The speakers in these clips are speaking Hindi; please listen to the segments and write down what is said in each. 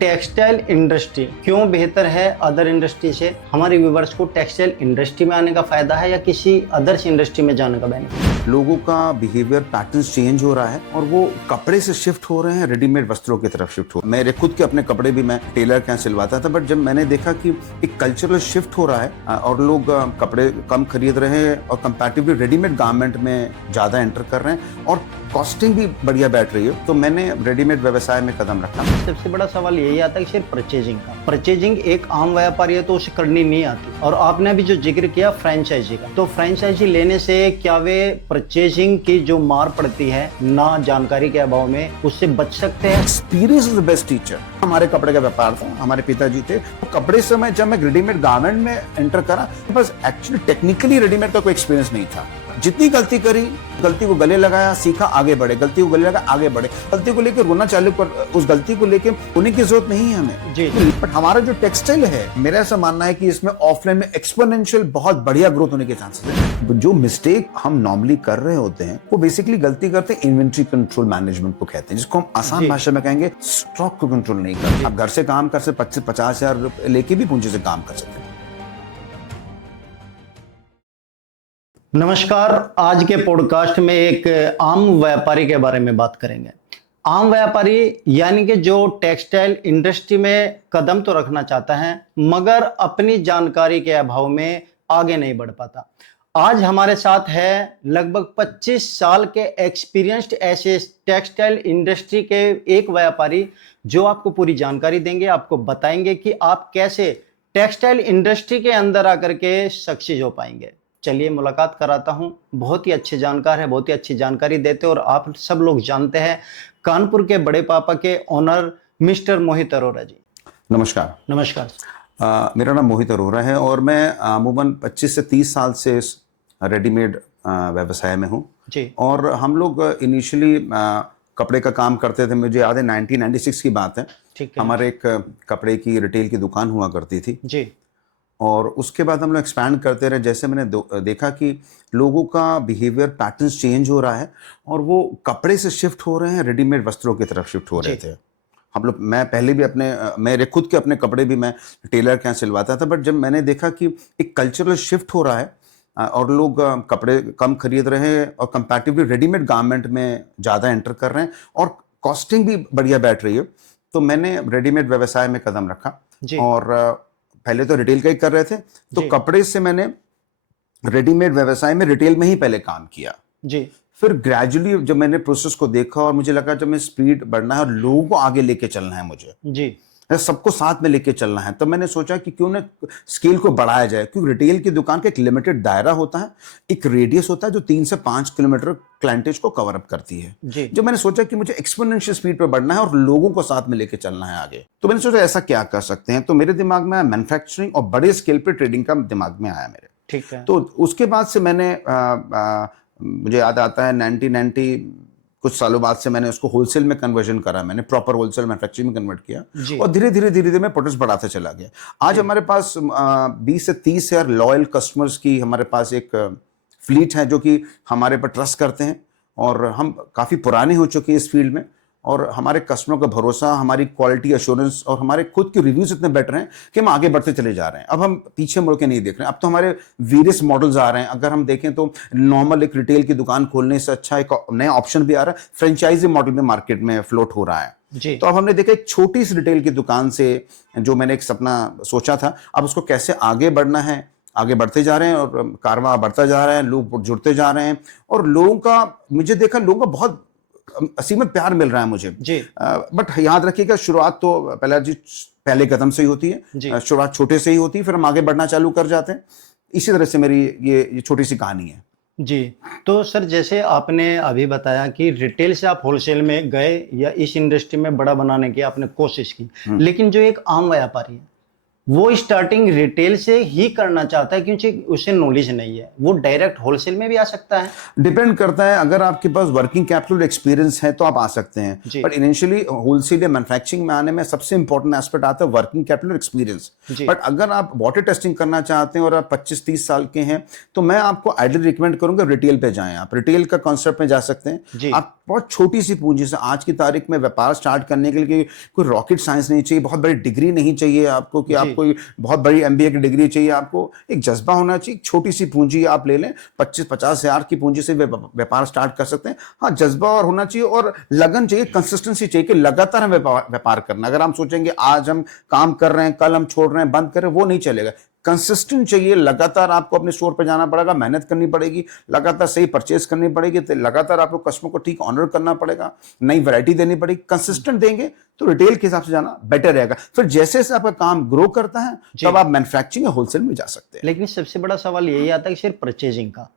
टेक्सटाइल इंडस्ट्री क्यों बेहतर है अदर इंडस्ट्री से? हमारे व्यूवर्स को टेक्सटाइल इंडस्ट्री में आने का फायदा है या किसी अदर्स इंडस्ट्री में जाने का बेनिफिट? लोगों का बिहेवियर पैटर्न चेंज हो रहा है और वो कपड़े से शिफ्ट हो रहे हैं, रेडीमेड वस्त्रों की तरफ शिफ्ट हो रहे हैं। मेरे खुद के अपने कपड़े भी मैं टेलर के यहाँ सिलवाता था, बट जब मैंने देखा कि एक कल्चरल शिफ्ट हो रहा है और लोग कपड़े कम खरीद रहे हैं और कंपैरेटिवली रेडीमेड गारमेंट में ज्यादा एंटर कर रहे हैं और कॉस्टिंग भी बढ़िया बैठ रही है, तो मैंने रेडीमेड व्यवसाय में कदम रखा। सबसे बड़ा सवाल यही आता है कि सिर्फ परचेजिंग का। परचेजिंग एक आम व्यापारी है तो उसे करनी नहीं आती, और आपने अभी जो जिक्र किया फ्रेंचाइजी का, तो फ्रेंचाइजी लेने से क्या वे परचेजिंग की जो मार पड़ती है ना जानकारी के अभाव में, उससे बच सकते हैं? Experience is the best teacher. हमारे कपड़े का व्यापार था, हमारे पिताजी थे, तो कपड़े से मैं जब मैं रेडीमेड गारमेंट में एंटर करा, बस एक्चुअली टेक्निकली रेडीमेड का कोई एक्सपीरियंस नहीं था। जितनी गलती करी, गलती को गले लगाया, सीखा, आगे बढ़े, गलती को गले लगा, आगे बढ़े। गलती को लेकर रोना चालू कर, उस गलती को लेकर होने की जरूरत नहीं है हमें जी। बट हमारा जो टेक्सटाइल है, मेरा ऐसा मानना है कि इसमें ऑफलाइन में एक्सपोनेंशियल बहुत बढ़िया ग्रोथ होने के चांसेस है। जो मिस्टेक हम नॉर्मली कर रहे होते हैं वो बेसिकली गलती करते हैं इन्वेंट्री कंट्रोल मैनेजमेंट को कहते हैं, जिसको हम आसान भाषा में कहेंगे स्टॉक को कंट्रोल नहीं करते। आप घर से काम कर सकते, 25-50 हजार लेके भी पूंजी से काम कर सकते हैं। नमस्कार, आज के पॉडकास्ट में एक आम व्यापारी के बारे में बात करेंगे। आम व्यापारी यानी कि जो टेक्सटाइल इंडस्ट्री में कदम तो रखना चाहता है मगर अपनी जानकारी के अभाव में आगे नहीं बढ़ पाता। आज हमारे साथ है लगभग 25 साल के एक्सपीरियंस्ड ऐसे टेक्सटाइल इंडस्ट्री के एक व्यापारी जो आपको पूरी जानकारी देंगे, आपको बताएंगे कि आप कैसे टेक्सटाइल इंडस्ट्री के अंदर आकर के सक्सेस हो पाएंगे। चलिए मुलाकात कराता हूं। बहुत ही अच्छे जानकार है, बहुत ही अच्छी जानकारी देते हैं और आप सब लोग जानते हैं कानपुर के बड़े पापा के ओनर मिस्टर मोहित अरोरा जी। नमस्कार। नमस्कार। मेरा नाम मोहित अरोरा है और मैं अमूमन 25 से 30 साल से इस रेडीमेड व्यवसाय में हूँ जी। और हम लोग इनिशियली कपड़े का काम करते थे। मुझे याद है 1996 की बात है। ठीक है। हमारे एक कपड़े की रिटेल की दुकान हुआ करती थी जी। और उसके बाद हम लोग एक्सपैंड करते रहे। जैसे मैंने देखा कि लोगों का बिहेवियर पैटर्न चेंज हो रहा है और वो कपड़े से शिफ्ट हो रहे हैं, रेडीमेड वस्त्रों की तरफ शिफ्ट हो रहे थे। हम लोग, मैं पहले भी मेरे खुद के अपने कपड़े भी मैं टेलर के यहाँ सिलवाता था, बट जब मैंने देखा कि एक कल्चरल शिफ्ट हो रहा है और लोग कपड़े कम खरीद रहे हैं और कंपैरेटिवली रेडीमेड गारमेंट में ज़्यादा एंटर कर रहे हैं और कॉस्टिंग भी बढ़िया बैठ रही है, तो मैंने रेडीमेड व्यवसाय में कदम रखा। और पहले तो रिटेल का ही कर रहे थे, तो कपड़े से मैंने रेडीमेड व्यवसाय में रिटेल में ही पहले काम किया जी। फिर ग्रेजुअली जब मैंने प्रोसेस को देखा और मुझे लगा जब मैं स्पीड बढ़ना है और लोगों को आगे लेके चलना है, मुझे जी सबको साथ में लेके चलना है, तो मैंने सोचा कि क्यों ना स्केल को बढ़ाया जाए। क्योंकि रिटेल की दुकान का एक लिमिटेड दायरा होता है, एक रेडियस होता है जो 3 से 5 किलोमीटर क्लाइंटेज को कवर अप करती है। जो मैंने सोचा कि मुझे एक्सपोनेंशियल स्पीड पर बढ़ना है और लोगों को साथ में लेके चलना है आगे, तो मैंने सोचा ऐसा क्या कर सकते हैं। तो मेरे दिमाग में मैन्युफैक्चरिंग और बड़े स्केल पर ट्रेडिंग का दिमाग में आया मेरे। ठीक है। तो उसके बाद से मैंने मुझे याद आता है 1990 कुछ सालों बाद से मैंने उसको होलसेल में कन्वर्जन करा, मैंने प्रॉपर होलसेल मैन्युफैक्चरिंग में कन्वर्ट किया और धीरे धीरे मैं प्रोडक्ट्स बढ़ाते चला गया। आज हमारे पास 20 से 30 हजार लॉयल कस्टमर्स की हमारे पास एक फ्लीट है जो कि हमारे पर ट्रस्ट करते हैं और हम काफ़ी पुराने हो चुके हैं इस फील्ड में और हमारे कस्टमरों का भरोसा, हमारी क्वालिटी एश्योरेंस और हमारे खुद के रिव्यूज इतने बेटर हैं कि हम आगे बढ़ते चले जा रहे हैं। अब हम पीछे मुड़ के नहीं देख रहे हैं। अब तो हमारे वेरियस मॉडल्स आ रहे हैं। अगर हम देखें तो नॉर्मल एक रिटेल की दुकान खोलने से अच्छा एक नया ऑप्शन भी आ रहा है, फ्रेंचाइजी मॉडल में मार्केट में फ्लोट हो रहा है। तो अब हमने देखा एक छोटी सी रिटेल की दुकान से जो मैंने एक सपना सोचा था, अब उसको कैसे आगे बढ़ना है, आगे बढ़ते जा रहे हैं और कारवां बढ़ता जा रहा है, लोग जुड़ते जा रहे हैं और लोगों का, मुझे देखा लोगों का बहुत असीमित प्यार मिल रहा है मुझे। बट याद रखिएगा शुरुआत तो पहले कदम से ही होती है, शुरुआत छोटे से ही होती है, फिर हम आगे बढ़ना चालू कर जाते हैं। इसी तरह से मेरी ये छोटी सी कहानी है जी। तो सर, जैसे आपने अभी बताया कि रिटेल से आप होलसेल में गए या इस इंडस्ट्री में बड़ा बनाने की आपने कोशिश की, लेकिन जो एक आम व्यापारी है वो स्टार्टिंग रिटेल से ही करना चाहता है क्योंकि उसे नॉलेज नहीं है, वो डायरेक्ट होलसेल में भी आ सकता है। डिपेंड करता है, अगर आपके पास वर्किंग कैपिटल एक्सपीरियंस है तो आप आ सकते हैं, जी। बट इनिशियली होलसेल या मैन्युफैक्चरिंग में आने में सबसे इंपॉर्टेंट एस्पेक्ट आता है वर्किंग कैपिटल एक्सपीरियंस। जी। बट अगर आप वाटर टेस्टिंग करना चाहते हैं और आप 25-30 साल के हैं तो मैं आपको आइडियल रिकमेंड करूंगा रिटेल पे जाएं। आप रिटेल का कॉन्सेप्ट में जा सकते जी। हैं। आप बहुत छोटी सी पूंजी से आज की तारीख में व्यापार स्टार्ट करने के लिए कोई रॉकेट साइंस नहीं चाहिए, बहुत बड़ी डिग्री नहीं चाहिए आपको कि जी। आप कोई बहुत बड़ी एमबीए की डिग्री चाहिए। आपको एक जज्बा होना चाहिए, छोटी सी पूंजी आप ले लें, 25-50 हजार की पूंजी से व्यापार स्टार्ट कर सकते हैं। हाँ, जज्बा और होना चाहिए और लगन चाहिए, कंसिस्टेंसी चाहिए कि लगातार हम व्यापार करना। अगर हम सोचेंगे आज हम काम कर रहे हैं, कल हम छोड़ रहे हैं, बंद कर रहे हैं, वो नहीं चलेगा। कंसिस्टेंट चाहिए, लगातार आपको अपने स्टोर पे जाना पड़ेगा, मेहनत करनी पड़ेगी, लगातार सही परचेज करनी पड़ेगी, तो लगातार आपको कस्टमर को ठीक ऑनर करना पड़ेगा, नई वैरायटी देनी पड़ेगी। कंसिस्टेंट देंगे तो रिटेल के हिसाब से जाना बेटर रहेगा। फिर जैसे जैसे आपका काम ग्रो करता है तब आप मैन्युफैक्चरिंग या होलसेल में जा सकते हैं। लेकिन सबसे बड़ा सवाल यही आता है कि सिर्फ परचेजिंग का,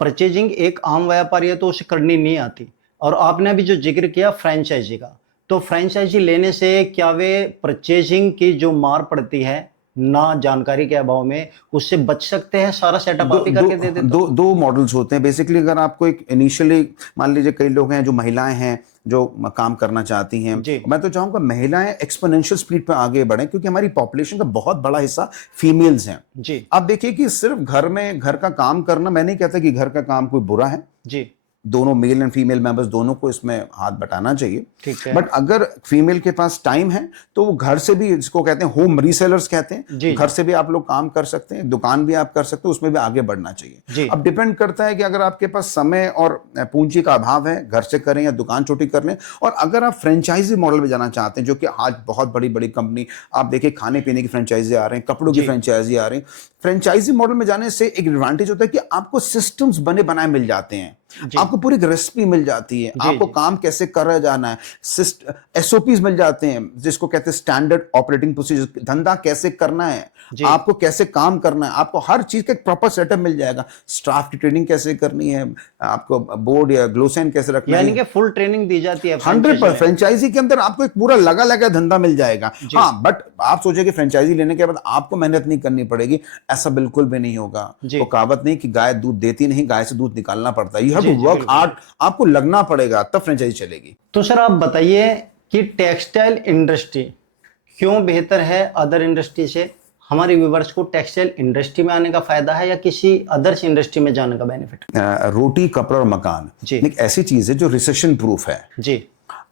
परचेजिंग एक आम व्यापारी है तो उसे करनी नहीं आती। और आपने अभी जो जिक्र किया फ्रेंचाइजी का, तो फ्रेंचाइजी लेने से क्या वे परचेजिंग की जो मार पड़ती है ना जानकारी के अभाव में, उससे बच सकते हैं? सारा सेटअप आप ही करके दे देते दो दो मॉडल्स होते हैं बेसिकली। अगर आपको एक इनिशियली, मान लीजिए कई लोग हैं जो महिलाएं हैं जो काम करना चाहती हैं, मैं तो चाहूंगा महिलाएं एक्सपोनेंशियल स्पीड पर आगे बढ़ें क्योंकि हमारी पॉपुलेशन का बहुत बड़ा हिस्सा फीमेल्स हैं। जी। आप देखिए कि सिर्फ घर का काम करना, मैं नहीं कहता कि घर का काम कोई बुरा है। जी। दोनों मेल एंड फीमेल मेंबर्स दोनों को इसमें हाथ बटाना चाहिए। ठीक है। बट अगर फीमेल के पास टाइम है तो वो घर से भी, जिसको कहते हैं होम रीसेलर्स कहते हैं, घर से भी आप लोग काम कर सकते हैं, दुकान भी आप कर सकते हैं, उसमें भी आगे बढ़ना चाहिए। अब डिपेंड करता है कि अगर आपके पास समय और पूंजी का अभाव है, घर से करें या दुकान छोटी कर लें। और अगर आप फ्रेंचाइजी मॉडल में जाना चाहते हैं, जो कि आज बहुत बड़ी बड़ी कंपनी, आप देखिए खाने पीने की फ्रेंचाइजी आ रहे हैं, कपड़ों की फ्रेंचाइजी आ रही है। फ्रेंचाइजी मॉडल में जाने से एक एडवांटेज होता है कि आपको सिस्टम्स बने बनाए मिल जाते हैं, आपको पूरी रेसिपी मिल जाती है, आपको काम कैसे कर जाना है, एसओपीज मिल जाते हैं, जिसको कहते हैं स्टैंडर्ड ऑपरेटिंग प्रोसीजर, धंधा कैसे करना है, आपको कैसे काम करना है, आपको हर चीज का एक प्रॉपर सेटअप मिल जाएगा। स्टाफ की ट्रेनिंग कैसे करनी है, आपको बोर्ड या ग्लोसेन कैसे रखना है, यानी कि फुल ट्रेनिंग दी जाती है 100%। फ्रेंचाइजी के अंदर आपको एक पूरा लगा लगा धंधा मिल जाएगा। हाँ, बट आप सोचे कि फ्रेंचाइजी लेने के बाद आपको मेहनत नहीं करनी पड़ेगी, ऐसा बिल्कुल भी नहीं होगा। वो कहावत नहीं कि गाय दूध देती नहीं, गाय से दूध निकालना पड़ता है। You have to work hard, आपको लगना पड़ेगा, तब फ्रेंचाइजी चलेगी। तो सर आप बताइए कि टेक्सटाइल इंडस्ट्री क्यों बेहतर है अदर इंडस्ट्री से? हमारे व्यूवर्स को टेक्सटाइल इंडस्ट्री में आने का फायदा है या किसी अदर्स इंडस्ट्री में जाने का बेनिफिट? रोटी, कपड़ा और मकान एक ऐसी चीज है जो रिसेशन प्रूफ है। जी।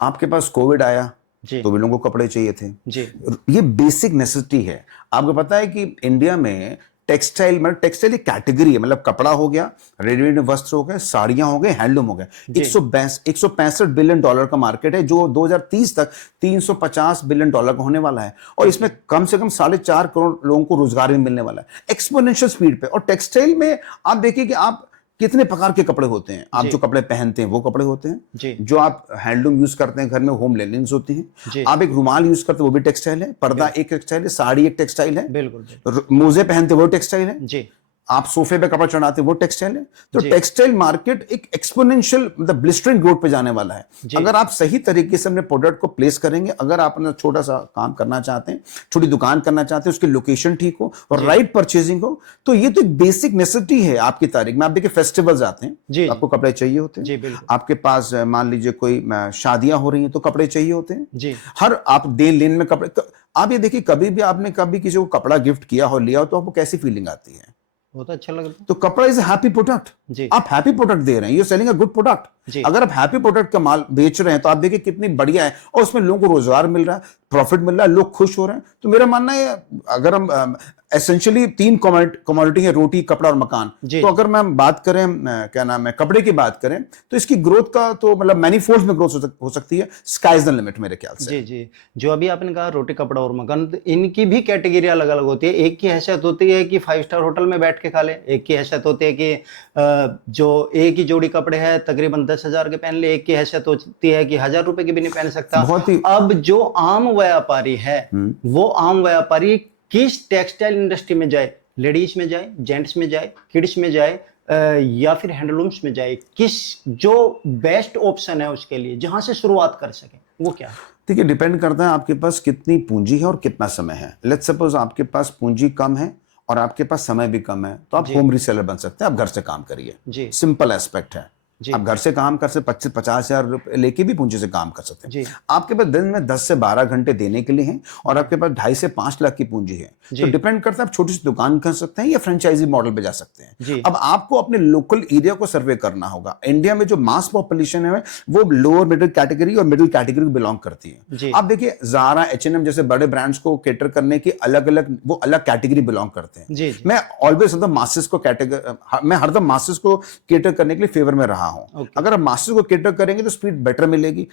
आपके पास कोविड आया तो भी लोगों को कपड़े चाहिए थे। जी। ये बेसिक नेसेसिटी है। आपको पता है कि इंडिया में टेक्सटाइल, मतलब टेक्सटाइल एक कैटेगरी है, मतलब कपड़ा हो गया, रेडीमेड वस्त्र हो गए, साड़ियां हो गए, हैंडलूम हो गए। 165 बिलियन डॉलर का मार्केट है जो 2030 तक 350 बिलियन डॉलर का होने वाला है। और इसमें कम से कम 4.5 करोड़ लोगों को रोजगार भी मिलने वाला है एक्सपोनेंशियल स्पीड पे। और टेक्सटाइल में आप देखिए कि आप कितने प्रकार के कपड़े होते हैं। आप जो कपड़े पहनते हैं वो कपड़े होते हैं, जो आप हैंडलूम यूज करते हैं घर में, होम लेनिन्स होती हैं, आप एक रुमाल यूज करते हैं वो भी टेक्सटाइल है, पर्दा एक टेक्सटाइल है, साड़ी एक टेक्सटाइल है, बिल्कुल, मोजे पहनते वो टेक्सटाइल है, जी, आप सोफे पे कपड़ा चढ़ाते वो टेक्सटाइल है। तो टेक्सटाइल मार्केट एक एक्सपोनेंशियल, मतलब ब्लिस्टरिंग ग्रोथ पे जाने वाला है। अगर आप सही तरीके से अपने प्रोडक्ट को प्लेस करेंगे, अगर आप अपना छोटा सा काम करना चाहते हैं, छोटी दुकान करना चाहते हैं, उसकी लोकेशन ठीक हो और राइट परचेजिंग हो, तो ये तो एक बेसिक नेसेसिटी है आपकी तारीख में। आप देखिए फेस्टिवल्स आते हैं, आपको कपड़े चाहिए होते हैं। आपके पास मान लीजिए कोई शादियां हो रही हैं तो कपड़े चाहिए होते हैं। हर आप देन लेन में कपड़े, आप ये देखिए कभी भी आपने कभी किसी को कपड़ा गिफ्ट किया हो, लिया हो, तो आपको कैसी फीलिंग आती है? बहुत अच्छा लगता है। तो कपड़ा इज हैप्पी प्रोडक्ट। आप हैप्पी प्रोडक्ट दे रहे हैं, you selling a good product. अगर आप हैप्पी प्रोडक्ट का माल बेच रहे हैं तो आप देखिए कितनी बढ़िया है, और उसमें लोगों को रोजगार मिल रहा है, प्रॉफिट मिल रहा है, लोग खुश हो रहे हैं। तो मेरा मानना है अगर हम एसेंशियली 3 कमोडिटी है, रोटी, कपड़ा और मकान, तो अगर मैं बात करें क्या नाम है कपड़े की बात करें तो इसकी ग्रोथ का तो मतलब मैनीफोल्ड में ग्रोथ हो सकती है। स्काई इज द लिमिट मेरे ख्याल से। जी। जो अभी आपने कहा रोटी, कपड़ा और मकान, इनकी भी कैटेगरी अलग अलग होती है। एक की हैसियत होती है कि 5 स्टार होटल में बैठ के खा ले, एक की हैसियत होती है कि जो एक ही जोड़ी कपड़े हैं तकरीबन 10,000 के पहन ले, एक की हैसियत होती है कि 1,000 रुपए के भी नहीं पहन सकता। अब जो आम व्यापारी है वो आम व्यापारी किस टेक्सटाइल इंडस्ट्री में जाए? लेडीज में जाए, जेंट्स में जाए, किड्स में जाए, या फिर हैंडलूम्स में जाए? किस जो बेस्ट ऑप्शन है उसके लिए जहां से शुरुआत कर सके वो क्या है? देखिए, डिपेंड करता है आपके पास कितनी पूंजी है और कितना समय है। लेट्स सपोज आपके पास पूंजी कम है और आपके पास समय भी कम है, तो आप होम रीसेलर बन सकते हैं। आप घर से काम करिए, जी सिंपल एस्पेक्ट है। जी आप घर से काम कर सकते, 25-50 हजार रुपए लेके भी पूंजी से काम कर सकते हैं। जी आपके पास दिन में 10 से 12 घंटे देने के लिए हैं और आपके पास 2.5 से 5 लाख की पूंजी है, तो जी डिपेंड करता है आप छोटी सी दुकान कर सकते हैं या फ्रेंचाइजी मॉडल पे जा सकते हैं। जी अब आपको अपने लोकल एरिया को सर्वे करना होगा। इंडिया में जो मास पॉपुलेशन है वो लोअर मिडिल कैटेगरी और मिडिल कैटेगरी को बिलोंग करती है। जी आप देखिए, ज़ारा, H&M जैसे बड़े ब्रांड्स को कैटर करने की अलग अलग वो अलग कैटेगरी बिलोंग करते हैं। जी जी मैं ऑलवेज मासेस को मैं हरदम मासेस को कैटर करने के लिए फेवर में रहा हूं। ओके अगर आप मास्टर्स को कैटर करेंगे तो स्पीड बेटर मिलेगी।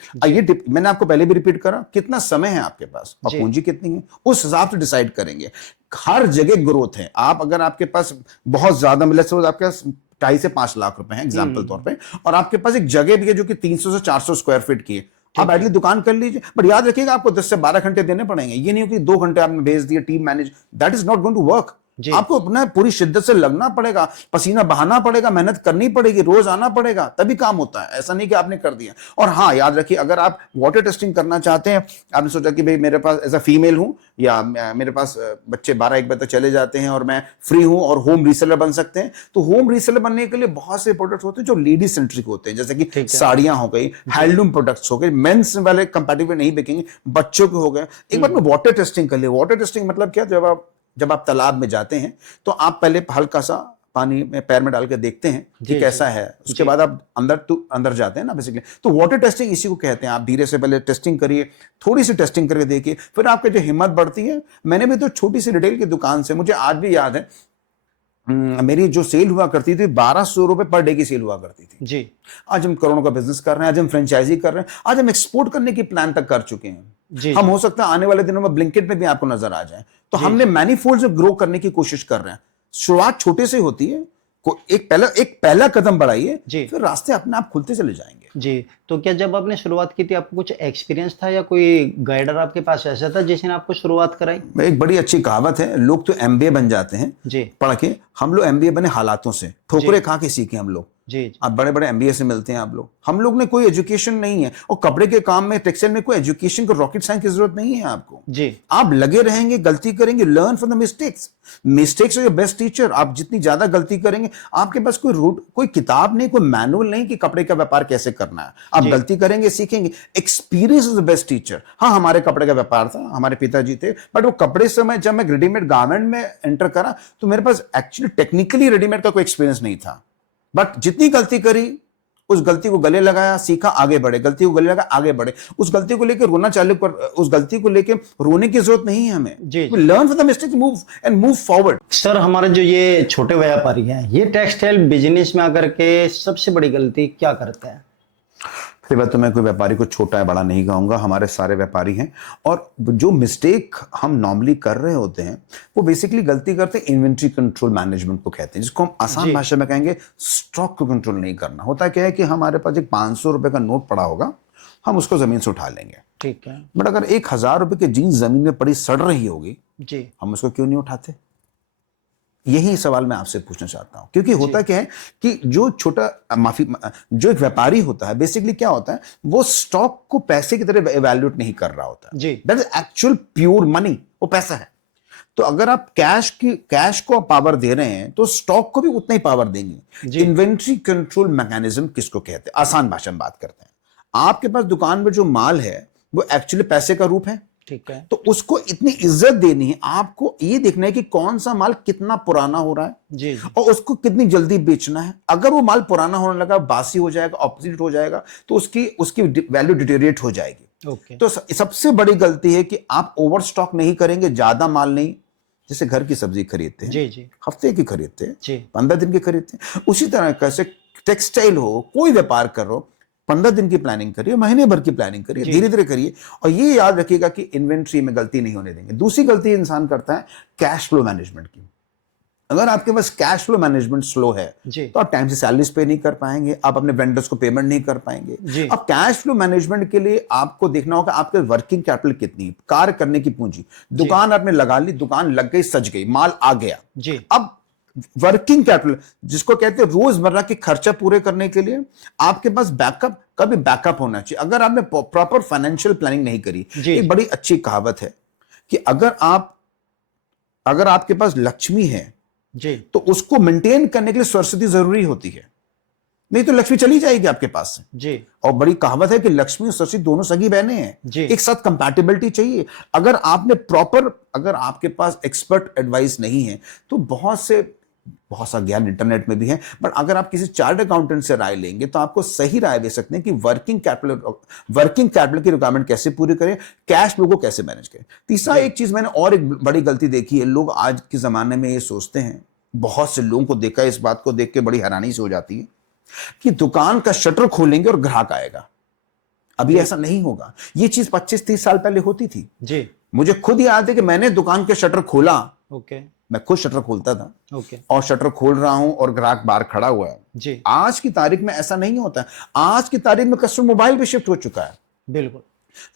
मैंने आपको पहले भी रिपीट करा, कितना समय है आपके पास और जी पूंजी कितनी है, उस हिसाब से डिसाइड करेंगे। हर जगह ग्रोथ है। आप अगर आपके पास बहुत ज्यादा मिले, सपोज आपके पास 2.5 से 5 लाख रुपए हैं एग्जाम्पल तौर पे, और आपके पास एक जगह भी है जो कि 300 से 400 स्क्वायर फीट की है, आप एटली दुकान कर लीजिए। बट याद रखिएगा, आपको 10 से 12 घंटे देने पड़ेंगे। ये नहीं हो कि 2 घंटे आपने भेज दिए, team manage, that is not going to work. जी आपको अपना पूरी शिद्दत से लगना पड़ेगा, पसीना बहाना पड़ेगा, मेहनत करनी पड़ेगी, रोज आना पड़ेगा, तभी काम होता है। ऐसा नहीं कि आपने कर दिया। और हाँ, याद रखिए, अगर आप वाटर टेस्टिंग करना चाहते हैं, आपने सोचा कि भाई मेरे पास एज अ फीमेल हूं या मेरे पास बच्चे 12-1 बजे तक चले जाते हैं और मैं फ्री हूं और होम रीसेलर बन सकते हैं, तो होम रीसेलर बनने के लिए बहुत से प्रोडक्ट्स होते हैं जो लेडी सेंट्रिक होते हैं, जैसे कि साड़ियां हो गई, हैंडलूम प्रोडक्ट्स हो गए, मेंस वाले कंपैटिबल नहीं बिकेंगे, बच्चों के हो गए। एक बार में वाटर टेस्टिंग कर लिए। वाटर टेस्टिंग मतलब क्या, जब आप तालाब में जाते हैं तो आप पहले हल्का सा पानी में पैर में डाल के देखते हैं कि कैसा है, उसके बाद आप अंदर जाते हैं ना बेसिकली। तो वाटर टेस्टिंग इसी को कहते हैं। आप धीरे से पहले टेस्टिंग करिए, थोड़ी सी टेस्टिंग करके देखिए, फिर आपकी जो हिम्मत बढ़ती है। मैंने भी तो छोटी सी रिटेल की दुकान से, मुझे आज भी याद है, मेरी जो सेल हुआ करती थी 1200 रुपए पर डे की सेल हुआ करती थी। जी आज हम करोड़ों का बिजनेस कर रहे हैं, आज हम फ्रेंचाइजी कर रहे हैं, आज हम एक्सपोर्ट करने की प्लान तक कर चुके हैं। जी हम हो सकता है आने वाले दिनों में ब्लिंकिट में भी आपको नजर आ जाए। तो जी हमने मैनीफोल्ड से ग्रो करने की कोशिश कर रहे हैं। शुरुआत छोटे से होती है, एक पहला कदम बढ़ाइए, जी फिर रास्ते अपने आप खुलते चले जाएंगे। जी। तो क्या जब आपने शुरुआत की थी, आपको कुछ एक्सपीरियंस था या कोई गाइडर आपके पास ऐसा था जिसने आपको शुरुआत कराई? एक बड़ी अच्छी कहावत है, लोग तो एमबीए बन जाते हैं जी पढ़ के, हम लोग एमबीए बने हालातों से, ठोकरे खा के सीखे हम लोग। जी जी आप बड़े बड़े एमबीए से मिलते हैं आप लोग, हम लोग ने कोई एजुकेशन नहीं है। और कपड़े के काम में, टेक्सटाइल में कोई एजुकेशन को, रॉकेट साइंस की जरूरत नहीं है आपको। जी आप लगे रहेंगे, गलती करेंगे, learn from the mistakes. Mistakes are your best teacher. आप जितनी ज्यादा गलती करेंगे, आपके पास कोई किताब नहीं, कोई मैनुअल नहीं कि कपड़े का व्यापार कैसे करना है। आप गलती करेंगे, सीखेंगे। Experience is the best teacher. हाँ, हमारे कपड़े का व्यापार था, हमारे पिताजी थे, बट वो कपड़े से जब मैं रेडीमेड गारमेंट में एंटर करा, तो मेरे पास एक्चुअली टेक्निकली रेडीमेड का कोई एक्सपीरियंस नहीं था। बट जितनी गलती करी, उस गलती को गले लगाया, सीखा, आगे बढ़े, गलती को गले लगा, आगे बढ़े। उस गलती को लेकर रोना चालू कर, उस गलती को लेकर रोने की जरूरत नहीं है हमें। जी learn from the mistakes, move forward. Sir, हमारे जो ये छोटे व्यापारी हैं, ये टेक्सटाइल बिजनेस में आकर के सबसे बड़ी गलती क्या करते हैं? पहली बात तो मैं कोई व्यापारी को छोटा है बड़ा नहीं कहूंगा, हमारे सारे व्यापारी हैं। और जो मिस्टेक हम नॉर्मली कर रहे होते हैं, वो बेसिकली गलती करते हैं इन्वेंट्री कंट्रोल मैनेजमेंट को कहते हैं, जिसको हम आसान भाषा में कहेंगे स्टॉक को कंट्रोल नहीं करना। होता क्या है कि हमारे पास एक 500 रुपए का नोट पड़ा होगा, हम उसको जमीन से उठा लेंगे, ठीक है बट अगर 1000 रुपए की जीन्स जमीन में पड़ी सड़ रही होगी, जी हम उसको क्यों नहीं उठाते? यही सवाल मैं आपसे पूछना चाहता हूं। क्योंकि होता क्या है कि जो जो एक व्यापारी होता है, बेसिकली क्या होता है, वो स्टॉक को पैसे की तरह इवैल्यूएट नहीं कर रहा होता। जी that is actual pure money, वो पैसा है। तो अगर आप कैश को पावर दे रहे हैं, तो स्टॉक को भी उतना ही पावर देंगे। इन्वेंट्री कंट्रोल मैकेनिज्म किसको कहते हैं? आसान भाषा में बात करते हैं। आपके पास दुकान में जो माल है, वो एक्चुअली पैसे का रूप है, ठीक है। तो उसको इतनी इज्जत देनी है। आपको ये देखना है कि कौन सा माल कितना पुराना हो रहा है जी और उसको कितनी जल्दी बेचना है। अगर वो माल पुराना होने लगा, बासी हो जाएगा, ऑपोजिट हो जाएगा, तो उसकी वैल्यू डिटेरिएट हो जाएगी। ओके तो सबसे बड़ी गलती है कि आप ओवर स्टॉक नहीं करेंगे, ज्यादा माल नहीं। जैसे घर की सब्जी खरीदते हैं, जी जी हफ्ते की खरीदते हैं, जी 15 दिन की खरीदते हैं। उसी तरह कैसे टेक्सटाइल हो, कोई व्यापार करो, 15 दिन की प्लानिंग करिए, महीने भर की प्लानिंग करिए, धीरे धीरे करिए। और ये याद रखिएगा कि इन्वेंट्री में गलती नहीं होने देंगे। दूसरी गलती इंसान करता है कैश फ्लो मैनेजमेंट की। अगर आपके पास कैश फ्लो मैनेजमेंट स्लो है, तो आप टाइम से सैलरीज पे नहीं कर पाएंगे, आप अपने वेंडर्स को पेमेंट नहीं कर पाएंगे। अब कैश फ्लो मैनेजमेंट के लिए आपको देखना होगा आपके वर्किंग कैपिटल कितनी है, कार्य करने की पूंजी। दुकान आपने लगा ली, दुकान लग गई, सज गई, माल आ गया। जी अब वर्किंग कैपिटल जिसको कहते हैं रोजमर्रा के खर्चा पूरे करने के लिए आपके पास बैकअप का भी बैकअप होना चाहिए। अगर आपने प्रॉपर फाइनेंशियल प्लानिंग नहीं करी, एक बड़ी अच्छी कहावत है कि अगर आपके पास लक्ष्मी है जी, तो उसको मेंटेन करने के लिए सरस्वती जरूरी होती है, नहीं तो लक्ष्मी चली जाएगी आपके पास से। जी, और बड़ी कहावत है कि लक्ष्मी और सरस्वती दोनों सगी बहनें हैं, जी, एक साथ कंपैटिबिलिटी चाहिए। अगर अगर आपके पास एक्सपर्ट एडवाइस नहीं है तो बहुत सा ज्ञान इंटरनेट में भी है, बट अगर आप किसी चार्ट अकाउंटेंट से राय लेंगे तो आपको सही राय दे सकते हैं कि वर्किंग कैपिटल की रिक्वायरमेंट कैसे पूरी करें, कैश फ्लो को कैसे मैनेज करें। तीसरा एक चीज मैंने और एक बड़ी गलती देखी है, लोग आज के जमाने में ये सोचते हैं, बहुत से लोगों को देखा है, इस बात को देख के बड़ी हैरानी से हो जाती है कि दुकान का शटर खोलेंगे और ग्राहक आएगा। अभी ऐसा नहीं होगा। ये चीज 25-30 साल पहले होती थी जी, मुझे खुद याद है कि मैंने दुकान के शटर खोला, ओके, मैं खुद शटर खोलता था ओके, और शटर खोल रहा हूं और ग्राहक बाहर खड़ा हुआ है। जी, आज की तारीख में ऐसा नहीं होता है। आज की तारीख में कस्टमर मोबाइल पे शिफ्ट हो चुका है। बिल्कुल,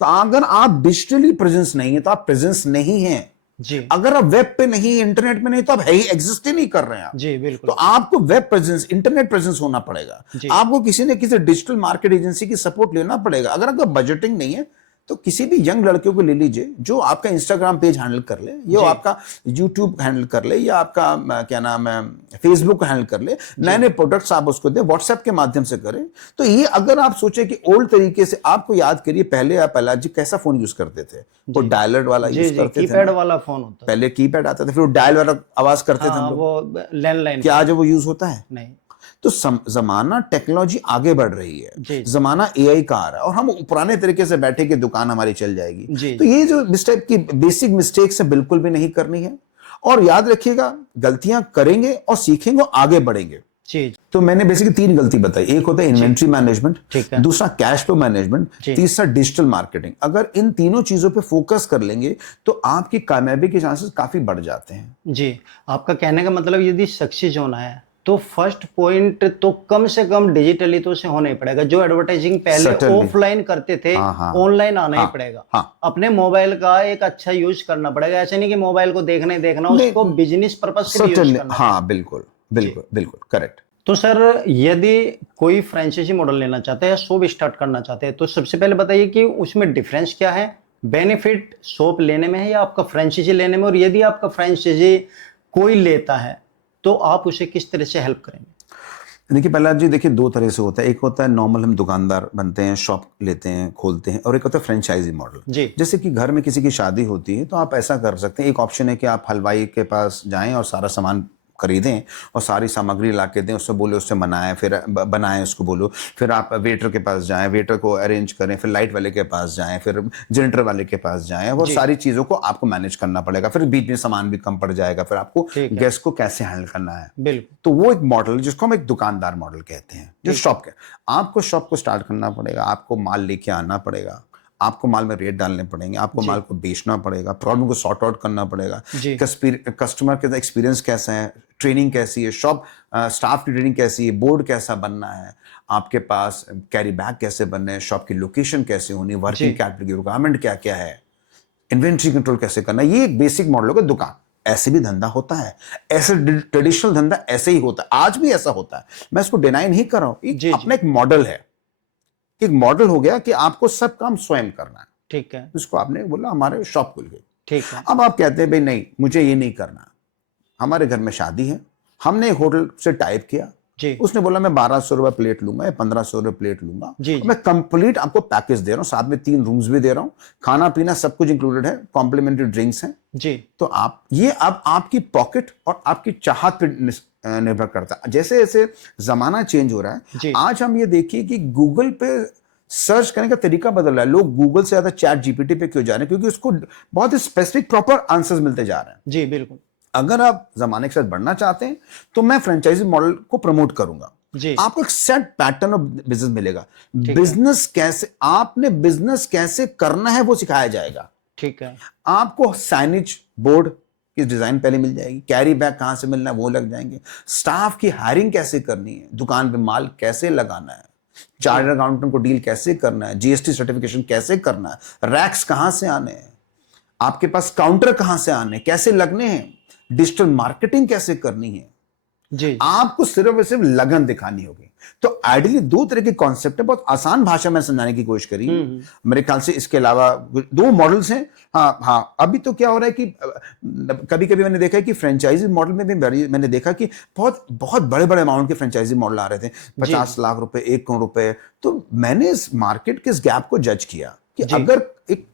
तो अगर आप डिजिटली प्रेजेंस नहीं है तो आप प्रेजेंस नहीं है। जी, अगर आप वेब पे नहीं, इंटरनेट पे नहीं, तो आप है ही, एग्जिस्ट ही नहीं कर रहे हैं आप। जी, तो बिल्कुल, आपको वेब प्रेजेंस, इंटरनेट प्रेजेंस होना पड़ेगा। जी, आपको किसी न किसी डिजिटल मार्केट एजेंसी की सपोर्ट लेना पड़ेगा। अगर आपका बजटिंग नहीं है तो किसी भी यंग लड़कियों को ले लीजिए जो आपका इंस्टाग्राम पेज हैंडल कर ले, या आपका यूट्यूब हैंडल कर ले, या आपका क्या नाम है फेसबुक हैंडल कर ले। नए नए प्रोडक्ट्स आप उसको दें, व्हाट्सएप के माध्यम से करें। तो ये अगर आप सोचे कि ओल्ड तरीके से, आपको याद करिए पहले आप प्रहलाद जी कैसा फोन यूज करते थे, वो डायलर वाला जी, यूज जी, करते थे कीपैड ना? वाला फोन होता है। पहले कीपैड आता था, फिर वो डायल वाला आवाज करते थे हम हाँ, लोग। वो लैंडलाइन, क्या आज वो यूज होता है? नहीं, तो जमाना, टेक्नोलॉजी आगे बढ़ रही है, जी, जमाना एआई का आ रहा है, और हम पुराने तरीके से बैठे कि दुकान हमारी चल जाएगी। जी, तो ये जो इस टाइप की बेसिक मिस्टेक्स है बिल्कुल भी नहीं करनी है। और याद रखिएगा, गलतियां करेंगे और सीखेंगे और आगे बढ़ेंगे। जी, तो मैंने बेसिकली 3 गलती बताई। एक होता है इन्वेंट्री मैनेजमेंट, ठीक है, दूसरा कैश फ्लो मैनेजमेंट, जी, तीसरा डिजिटल मार्केटिंग। अगर इन तीनों चीजों पे फोकस कर लेंगे तो आपकी कामयाबी के चांसेस काफी बढ़ जाते हैं। जी। आपका कहने का मतलब यदि सक्सेस होना है तो फर्स्ट पॉइंट तो कम से कम डिजिटली तो से होना ही पड़ेगा। जो एडवर्टाइजिंग पहले Certainly. ऑफलाइन करते थे, हाँ। ऑनलाइन आना ही हाँ, पड़ेगा। हाँ। अपने मोबाइल का एक अच्छा यूज करना पड़ेगा। ऐसे नहीं कि मोबाइल को देखना ही देखना, उसको बिजनेस पर्पज से भी यूज Certainly, करना। हाँ, बिल्कुल बिल्कुल बिल्कुल करेक्ट। तो सर, यदि कोई फ्रेंचाइजी मॉडल लेना चाहते हैं या शॉप स्टार्ट करना चाहते हैं, तो सबसे पहले बताइए कि उसमें डिफरेंस क्या है, बेनिफिट शॉप लेने में है या आपका फ्रेंचाइजी लेने में, और यदि आपका फ्रेंचाइजी कोई लेता है तो आप उसे किस तरह से हेल्प करेंगे? देखिए प्रहलाद जी, देखिए 2 तरह से होता है। एक होता है नॉर्मल, हम दुकानदार बनते हैं, शॉप लेते हैं, खोलते हैं, और एक होता है फ्रेंचाइजी मॉडल। जी, जैसे कि घर में किसी की शादी होती है तो आप ऐसा कर सकते हैं, एक ऑप्शन है कि आप हलवाई के पास जाएं और सारा सामान खरीदें और सारी सामग्री ला के दें, उससे बोले, उससे बनाएं, फिर बनाएं, उसको बोलो। फिर आप वेटर के पास जाएं, वेटर को अरेंज करें, फिर लाइट वाले के पास जाएं, फिर जनरेटर वाले के पास जाएं, और जी, सारी चीज़ों को आपको मैनेज करना पड़ेगा। फिर बीच में सामान भी कम पड़ जाएगा, फिर आपको ठीक है, गेस्ट को कैसे हैंडल करना है। बिल्कुल, तो वो एक मॉडल जिसको हम एक दुकानदार मॉडल कहते हैं, जो शॉप के। आपको शॉप को स्टार्ट करना पड़ेगा, आपको माल लेके आना पड़ेगा, आपको माल में रेट डालने पड़ेंगे, आपको माल को बेचना पड़ेगा, प्रॉब्लम को सॉर्ट आउट करना पड़ेगा, जी, कस्टमर के एक्सपीरियंस कैसा है, ट्रेनिंग कैसी है, शॉप स्टाफ की ट्रेनिंग कैसी है, बोर्ड कैसा बनना है, आपके पास कैरी बैग कैसे बनने हैं, शॉप की लोकेशन कैसे होनी, वर्किंग कैपिटल की रिक्वायरमेंट क्या क्या है, इन्वेंट्री कंट्रोल कैसे करना है। ये एक बेसिक मॉडल होगा दुकान। ऐसे भी धंधा होता है, ऐसे ट्रेडिशनल धंधा ऐसे ही होता है, आज भी ऐसा होता है, मैं इसको डिनाई नहीं कर रहा हूं। अपना एक मॉडल है, एक मॉडल हो गया कि आपको सब काम स्वयं करना है। ठीक है, इसको आपने बोला हमारे शॉप खुल गई। ठीक है, अब आप कहते हैं भाई नहीं, मुझे ये नहीं करना, हमारे घर में शादी है, हमने एक होटल से टाइप किया, जी, उसने बोला मैं 1200 रुपए प्लेट लूंगा या 1500 रुपए प्लेट लूंगा, जी, मैं कंप्लीट आपको पैकेज दे रहा हूं, साथ में 3 रूम्स भी दे रहा हूं, खाना पीना सब कुछ इंक्लूडेड है, कॉम्प्लीमेंट्री ड्रिंक्स हैं। जी, तो आप ये अब आपकी पॉकेट और आपकी चाहत पे निर्भर करता है। जैसे जैसे जमाना चेंज हो रहा है, जी, आज हम ये देखिए कि गूगल पे सर्च करने का तरीका बदल रहा है। लोग गूगल से ज्यादा चैट जीपीटी पे क्यों जा रहे हैं? क्योंकि उसको बहुत ही स्पेसिफिक प्रॉपर आंसर्स मिलते जा रहे हैं। जी, बिल्कुल, अगर आप जमाने के साथ बढ़ना चाहते हैं तो मैं फ्रेंचाइजी मॉडल को प्रमोट करूंगा। जी, आपको एक सेट पैटर्न ऑफ बिजनेस मिलेगा। ठीक है, बिजनेस कैसे, आपने बिजनेस कैसे करना है वो सिखाया जाएगा। ठीक है, आपको साइनेज बोर्ड की डिजाइन पहले मिल जाएगी, कैरी बैग कहां से मिलना है वो लग जाएंगे, स्टाफ की हायरिंग कैसे करनी है, दुकान पे माल कैसे लगाना है, चार्टर्ड अकाउंटेंट को डील कैसे करना है, जीएसटी सर्टिफिकेशन कैसे करना है, रैक्स कहां से आने हैं, आपके पास काउंटर कहां से आने, कैसे लगने हैं, डिजिटल मार्केटिंग कैसे करनी है, जी आपको सिर्फ और सिर्फ लगन दिखानी होगी। तो आइडियली दो तरह के कॉन्सेप्ट है, बहुत आसान भाषा में समझाने की कोशिश करी है। मेरे ख्याल से इसके अलावा दो मॉडल्स हैं। हाँ हाँ, अभी तो क्या हो रहा है कि कभी कभी मैंने देखा है कि फ्रेंचाइजी मॉडल में भी मैंने देखा कि बहुत बहुत बड़े बड़े अमाउंट के फ्रेंचाइजी मॉडल आ रहे थे, 50 लाख रुपए, 1 करोड़ रुपए। तो मैंने इस मार्केट के इस गैप को जज किया कि अगर एक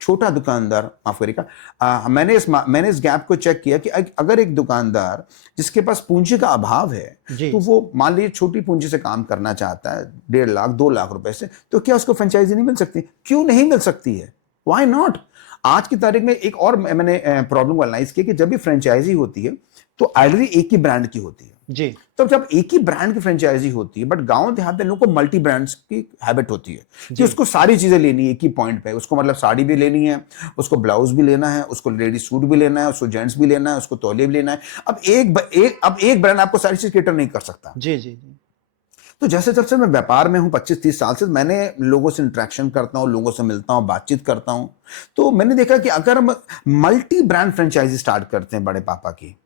छोटा दुकानदार, माफ करिएगा, मैंने इस गैप को चेक किया कि अगर एक दुकानदार जिसके पास पूंजी का अभाव है, तो वो मान लीजिए छोटी पूंजी से काम करना चाहता है, 1.5 लाख 2 लाख रुपए से, तो क्या उसको फ्रेंचाइजी नहीं मिल सकती? क्यों नहीं मिल सकती है? Why not? आज की तारीख में एक और मैंने प्रॉब्लम को एनालाइज किया कि जब भी फ्रेंचाइजी होती है तो आइडियली एक ही ब्रांड की होती है जी। तो जब एक ही ब्रांड की फ्रेंचाइजी होती है, बट गांव देहात में लोगों को मल्टी ब्रांड्स की हैबिट होती है कि उसको सारी चीजें लेनी है एक ही पॉइंट पे। उसको मतलब साड़ी भी लेनी है, उसको ब्लाउज भी लेना है, उसको लेडीज सूट भी लेना है, उसको जेंट्स भी लेना है, उसको तौलिया भी लेना है। अब एक ब्रांड आपको सारी चीज केटर नहीं कर सकता। जी जी जी। तो जैसे जब से मैं व्यापार में हूं 25-30 साल से, मैंने लोगों से इंटरेक्शन करता हूं, लोगों से मिलता हूं, बातचीत करता हूं, तो मैंने देखा कि अगर हम मल्टी ब्रांड फ्रेंचाइजी स्टार्ट करते हैं बड़े पापा की,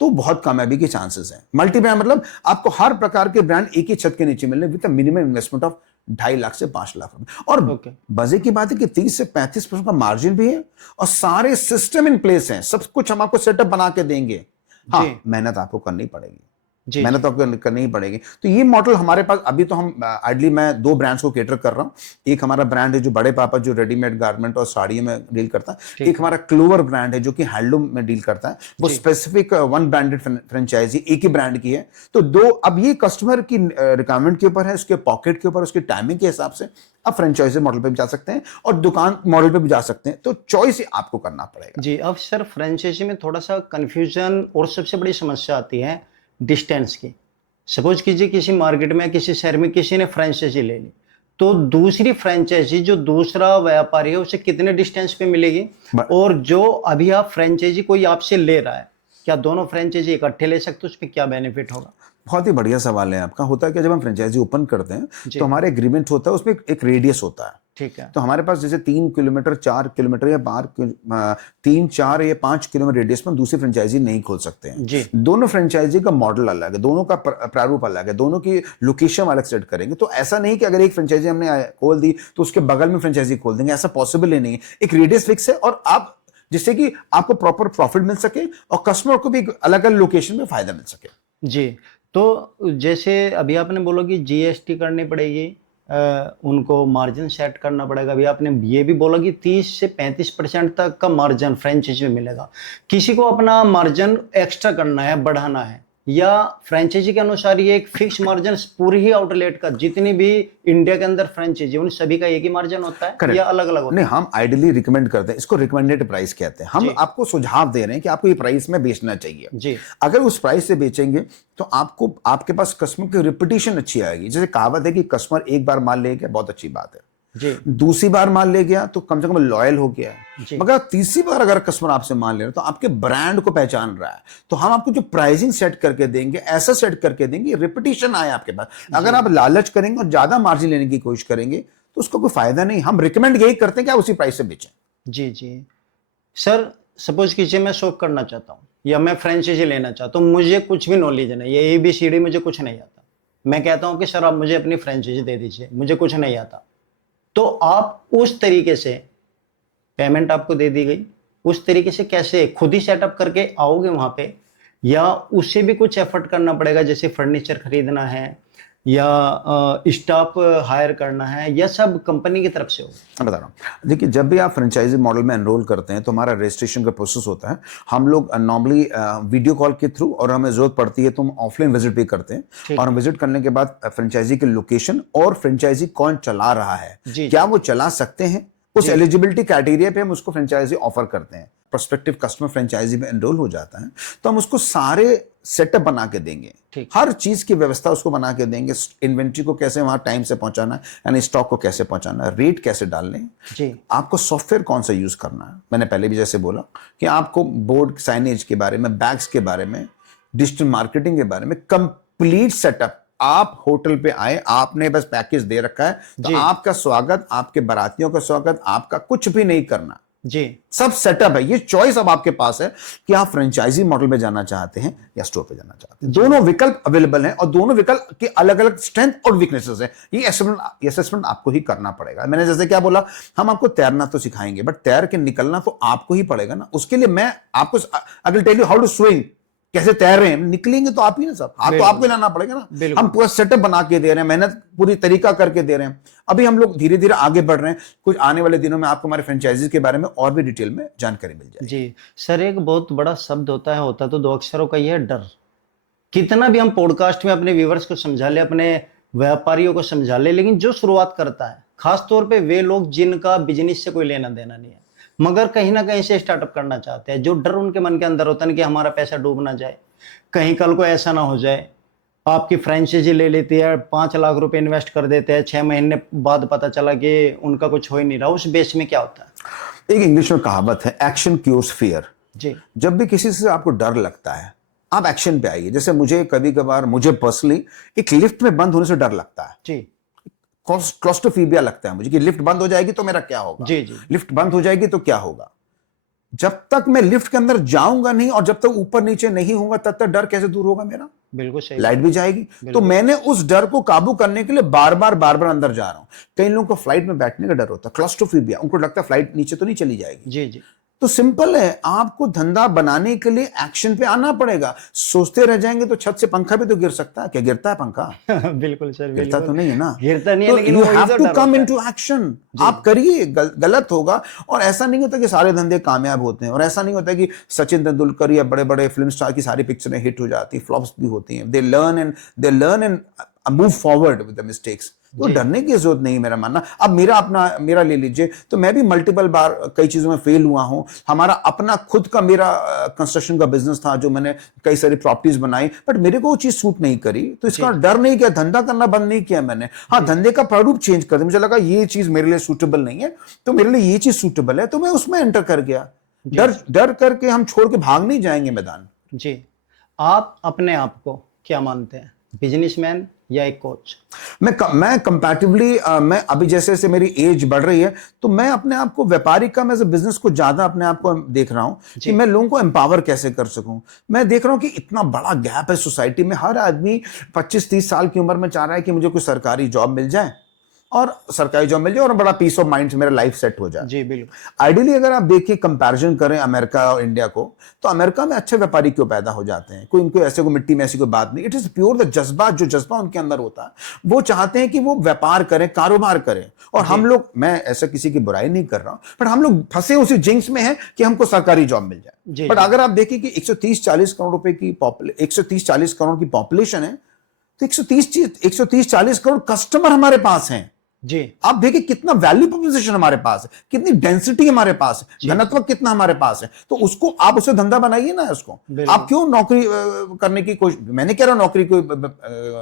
तो बहुत कामयाबी के चांसेस हैं। मल्टी ब्रांड मतलब आपको हर प्रकार के ब्रांड एक ही छत के नीचे मिलने with minimum investment of 2.5 lakh से 5 लाख रुपए। और मजे की बात है कि 30 से 35% का मार्जिन भी है और सारे सिस्टम इन प्लेस हैं, सब कुछ हम आपको सेटअप बना के देंगे। हाँ, मेहनत आपको करनी पड़ेगी, मेहनत तो करनी ही पड़ेगी। तो ये मॉडल हमारे पास अभी तो हम आइडली मैं 2 ब्रांड्स को केटर कर रहा हूं। एक हमारा ब्रांड है जो बड़े पापा जो रेडीमेड गारमेंट और साड़ियों में डील करता है, एक हमारा क्लोवर ब्रांड है जो कि हैंडलूम में डील करता है। वो स्पेसिफिक 1 ब्रांडेड फ्रेंचाइजी एक ही ब्रांड की है। तो अब ये कस्टमर की रिक्वायरमेंट के ऊपर है, उसके पॉकेट के ऊपर, उसके टाइमिंग के हिसाब से आप फ्रेंचाइजी मॉडल पे भी जा सकते हैं और दुकान मॉडल पे भी जा सकते हैं। तो चॉइस आपको करना पड़ेगा जी। अब सर फ्रेंचाइजी में थोड़ा सा कंफ्यूजन और सबसे बड़ी समस्या आती है डिस्टेंस की। सपोज कीजिए किसी मार्केट में किसी शहर में किसी ने फ्रेंचाइजी ले ली, तो दूसरी फ्रेंचाइजी जो दूसरा व्यापारी है उसे कितने डिस्टेंस पे मिलेगी? और जो अभी आप फ्रेंचाइजी कोई आपसे ले रहा है, क्या दोनों फ्रेंचाइजी इकट्ठे ले सकते हो? उसमें क्या बेनिफिट होगा? बहुत ही बढ़िया सवाल है आपका। होता है कि जब हम फ्रेंचाइजी ओपन करते हैं तो हमारे एग्रीमेंट होता है, उसमें एक रेडियस होता है। ठीक है। तो हमारे पास जैसे 3 किलोमीटर 4 किलोमीटर या 3 4 या 5 किलोमीटर रेडियस में दूसरी फ्रेंचाइजी नहीं खोल सकते हैं जी। दोनों फ्रेंचाइजी का मॉडल अलग है, दोनों का प्रारूप अलग है, दोनों की लोकेशन अलग सेट करेंगे। तो ऐसा नहीं कि अगर एक फ्रेंचाइजी हमने खोल दी तो उसके बगल में फ्रेंचाइजी खोल देंगे, ऐसा पॉसिबल ही नहीं है। एक रेडियस फिक्स है और आप जिससे कि आपको प्रॉपर प्रॉफिट मिल सके और कस्टमर को भी अलग अलग लोकेशन में फायदा मिल सके जी। तो जैसे अभी आपने बोला कि जीएसटी करनी पड़ेगी, उनको मार्जिन सेट करना पड़ेगा। अभी आपने ये भी बोला कि 30 से 35% तक का मार्जिन फ्रेंचाइजी में मिलेगा। किसी को अपना मार्जिन एक्स्ट्रा करना है, बढ़ाना है, या फ्रेंचाइजी के अनुसार ये एक फिक्स मार्जिन पूरी ही आउटलेट का, जितनी भी इंडिया के अंदर फ्रेंचाइजी उन सभी का एक ही मार्जिन होता है या अलग अलग होता है? नहीं, हम आइडियली रिकमेंड करते हैं, इसको रिकमेंडेड प्राइस कहते हैं। हम आपको सुझाव दे रहे हैं कि आपको ये प्राइस में बेचना चाहिए जी। अगर उस प्राइस से बेचेंगे तो आपको आपके पास कस्टमर की रिपीटेशन अच्छी आएगी। जैसे कहावत है कि कस्टमर एक बार माल ले गया, बहुत अच्छी बात है जी। दूसरी बार माल ले गया तो कम से कम लॉयल हो गया है। मगर तीसरी बार अगर कस्टमर आपसे माल ले रहा है तो आपके ब्रांड को पहचान रहा है, तो हम आपको जो प्राइसिंग सेट करके देंगे, ऐसा सेट करके देंगे रिपीटेशन आए आपके पास। अगर आप लालच करेंगे और ज्यादा मार्जिन लेने की कोशिश करेंगे तो उसका कोई फायदा नहीं। हम रिकमेंड यही करते हैं कि आप उसी प्राइस से बेचें जी जी। सर सपोज कीजिए मैं शॉप करना चाहता हूँ या मैं फ्रेंचाइजी लेना चाहता हूँ, मुझे कुछ भी नॉलेज नहीं, ये ABCD मुझे कुछ नहीं आता। मैं कहता हूँ कि सर आप मुझे अपनी फ्रेंचाइजी दे दीजिए, मुझे कुछ नहीं आता। तो आप उस तरीके से पेमेंट आपको दे दी गई, उस तरीके से कैसे खुद ही सेटअप करके आओगे वहां पे, या उससे भी कुछ एफर्ट करना पड़ेगा, जैसे फर्नीचर खरीदना है या स्टाफ हायर करना है, या सब कंपनी की तरफ से होगा? मैं बता रहा हूँ, देखिए जब भी आप फ्रेंचाइजी मॉडल में एनरोल करते हैं तो हमारा रजिस्ट्रेशन का प्रोसेस होता है। हम लोग नॉर्मली वीडियो कॉल के थ्रू, और हमें जरूरत पड़ती है तो हम ऑफलाइन विजिट भी करते हैं। और हम विजिट करने के बाद फ्रेंचाइजी की लोकेशन और फ्रेंचाइजी कौन चला रहा है, क्या वो चला सकते हैं, उस एलिजिबिलिटी क्राइटेरिया पे हम उसको फ्रेंचाइजी ऑफर करते हैं। प्रोस्पेक्टिव कस्टमर फ्रेंचाइजी में एनरोल हो जाता है तो हम उसको सारे सेटअप बना के देंगे, हर चीज की व्यवस्था उसको बना के देंगे। इन्वेंट्री को कैसे वहां टाइम से पहुंचाना है, यानी स्टॉक को कैसे पहुंचाना है, रेट कैसे डालने हैं, आपको सॉफ्टवेयर कौन सा यूज करना है। मैंने पहले भी जैसे बोला कि आपको बोर्ड साइनेज के बारे में, बैग्स के बारे में, डिजिटल मार्केटिंग के बारे में कंप्लीट सेटअप। आप होटल पे आए, आपने बस पैकेज दे रखा है, तो आपका स्वागत, आपके बारातियों का स्वागत, आपका कुछ भी नहीं करना। जी सब सेटअप है, ये चॉइस अब आपके पास है कि आप फ्रेंचाइजी मॉडल में जाना चाहते हैं या स्टोर पे जाना चाहते हैं। दोनों विकल्प अवेलेबल हैं और दोनों विकल्प के अलग अलग स्ट्रेंथ और वीकनेसेस हैं। ये असेसमेंट आपको ही करना पड़ेगा। मैंने जैसे क्या बोला, हम आपको तैरना तो सिखाएंगे, बट तैर के निकलना तो आपको ही पड़ेगा ना। उसके लिए मैं आपको अगर tell you how to swim, कैसे तैर रहे हैं, निकलेंगे तो आप ही ना, सब हाथ तो आपको लाना पड़ेगा ना। हम पूरा सेटअप बना के दे रहे हैं, मेहनत पूरी तरीका करके दे रहे हैं। अभी हम लोग धीरे धीरे आगे बढ़ रहे हैं। कुछ आने वाले दिनों में आपको हमारे फ्रेंचाइजीज के बारे में और भी डिटेल में जानकारी मिल जाएगी। जी सर, एक बहुत बड़ा शब्द होता तो दो अक्षरों का ही है, डर। कितना भी हम पॉडकास्ट में अपने व्यूवर्स को समझा ले, अपने व्यापारियों को समझा ले, लेकिन जो शुरुआत करता है, खास तौर पे वे लोग जिनका बिजनेस से कोई लेना देना नहीं है, मगर कहीं ना कहीं से स्टार्टअप करना चाहते हैं, जो डर उनके मन के अंदर होता है कि हमारा पैसा डूब ना जाए, कहीं कल को ऐसा ना हो जाए। आपकी फ्रेंचाइजी ले लेती है, 5 लाख रुपए इन्वेस्ट कर देते हैं, 6 महीने बाद पता चला कि उनका कुछ हो ही नहीं रहा। उस बेस में क्या होता है? एक इंग्लिश में कहावत है, एक्शन क्यूर्स फियर। जी, जब भी किसी से आपको डर लगता है, आप एक्शन पे आइए। जैसे मुझे कभी कभार, मुझे पर्सनली एक लिफ्ट में बंद होने से डर लगता है। जी, क्लॉस्ट्रोफोबिया लगता है मुझे कि लिफ्ट बंद हो जाएगी तो मेरा क्या होगा। जी, जी, लिफ्ट बंद हो जाएगी तो क्या होगा। जब तक मैं लिफ्ट के अंदर जाऊंगा नहीं और जब तक ऊपर नीचे नहीं होगा, तब तक डर कैसे दूर होगा मेरा। बिल्कुल सही। लाइट भी जाएगी। तो मैंने उस डर को काबू करने के लिए बार बार अंदर जा रहा हूं। कई लोगों को फ्लाइट में बैठने का डर होता है, क्लॉस्ट्रोफोबिया, उनको लगता है फ्लाइट नीचे तो नहीं चली जाएगी। जी, जी, तो सिंपल है, आपको धंधा बनाने के लिए एक्शन पे आना पड़ेगा। सोचते रह जाएंगे तो छत से पंखा भी तो गिर सकता है। क्या गिरता है पंखा? बिल्कुल सर, गिरता तो नहीं है ना। गिरता नहीं है, तो लेकिन यू वही हैव तो टू डर कम होता है। Into action. आप करिए, गलत होगा। और ऐसा नहीं होता कि सारे धंधे कामयाब होते हैं, और ऐसा नहीं होता कि सचिन तेंदुलकर या बड़े बड़े फिल्म स्टार की सारी पिक्चरें हिट हो जाती, फ्लॉप्स भी होती हैं। They learn and move forward with the mistakes. तो डरने की जरूरत नहीं, मेरा मानना। अब मेरा ले लीजिए, तो मैं भी मल्टीपल बार कई चीजों में फेल हुआ हूं। हमारा अपना खुद का मेरा कंस्ट्रक्शन का बिजनेस था, जो मैंने कई सारी प्रॉपर्टीज बनाई, बट मेरे को वो चीज सूट नहीं करी। तो इसका डर नहीं किया, धंधा करना बंद नहीं किया मैंने। हाँ, धंधे का प्रारूप चेंज कर दिया। मुझे लगा ये चीज मेरे लिए सूटेबल नहीं है, तो मेरे लिए ये चीज सूटेबल है, तो मैं उसमें एंटर कर गया। डर करके हम छोड़ के भाग नहीं जाएंगे मैदान। जी, आप अपने आप को क्या मानते हैं, बिजनेसमैन या एक कोच? मैं कंपैरेटिवली, मैं अभी जैसे जैसे मेरी एज बढ़ रही है, तो मैं अपने आप को व्यापारी का, मैं बिजनेस को ज्यादा अपने आप को देख रहा हूं कि मैं लोगों को एम्पावर कैसे कर सकूं। मैं देख रहा हूं कि इतना बड़ा गैप है सोसाइटी में। हर आदमी 25-30 साल की उम्र में चाह रहा है कि मुझे कोई सरकारी जॉब मिल जाए, और बड़ा पीस ऑफ माइंड से मेरा लाइफ सेट हो जाए। जी बिल्कुल। आइडियली अगर आप देखिए, कंपैरिजन करें अमेरिका और इंडिया को, तो अमेरिका में अच्छे व्यापारी क्यों पैदा हो जाते हैं? कोई इनको ऐसे को मिट्टी में ऐसी कोई बात नहीं। इट इज प्योर द जज्बा, जो जज्बा उनके अंदर होता है, वो चाहते हैं कि वो व्यापार करें, कारोबार करें। और हम लोग, मैं ऐसा किसी की बुराई नहीं कर रहा हूं, बट हम लोग फंसे उसी जिंक्स में हैं कि हमको सरकारी जॉब मिल जाए। बट अगर आप देखिए कि 130-40 करोड़ रुपए की 130-40 करोड़ की पॉपुलेशन है, तो 130-40 करोड़ कस्टमर हमारे पास हैं। जी, आप देखिए कितना वैल्यू प्रोपोजिशन हमारे पास है, कितनी डेंसिटी हमारे पास है, घनत्व कितना हमारे पास है। तो उसको आप उसे धंधा बनाइए ना उसको। आप क्यों नौकरी करने की कोशिश, मैंने कह रहा हूं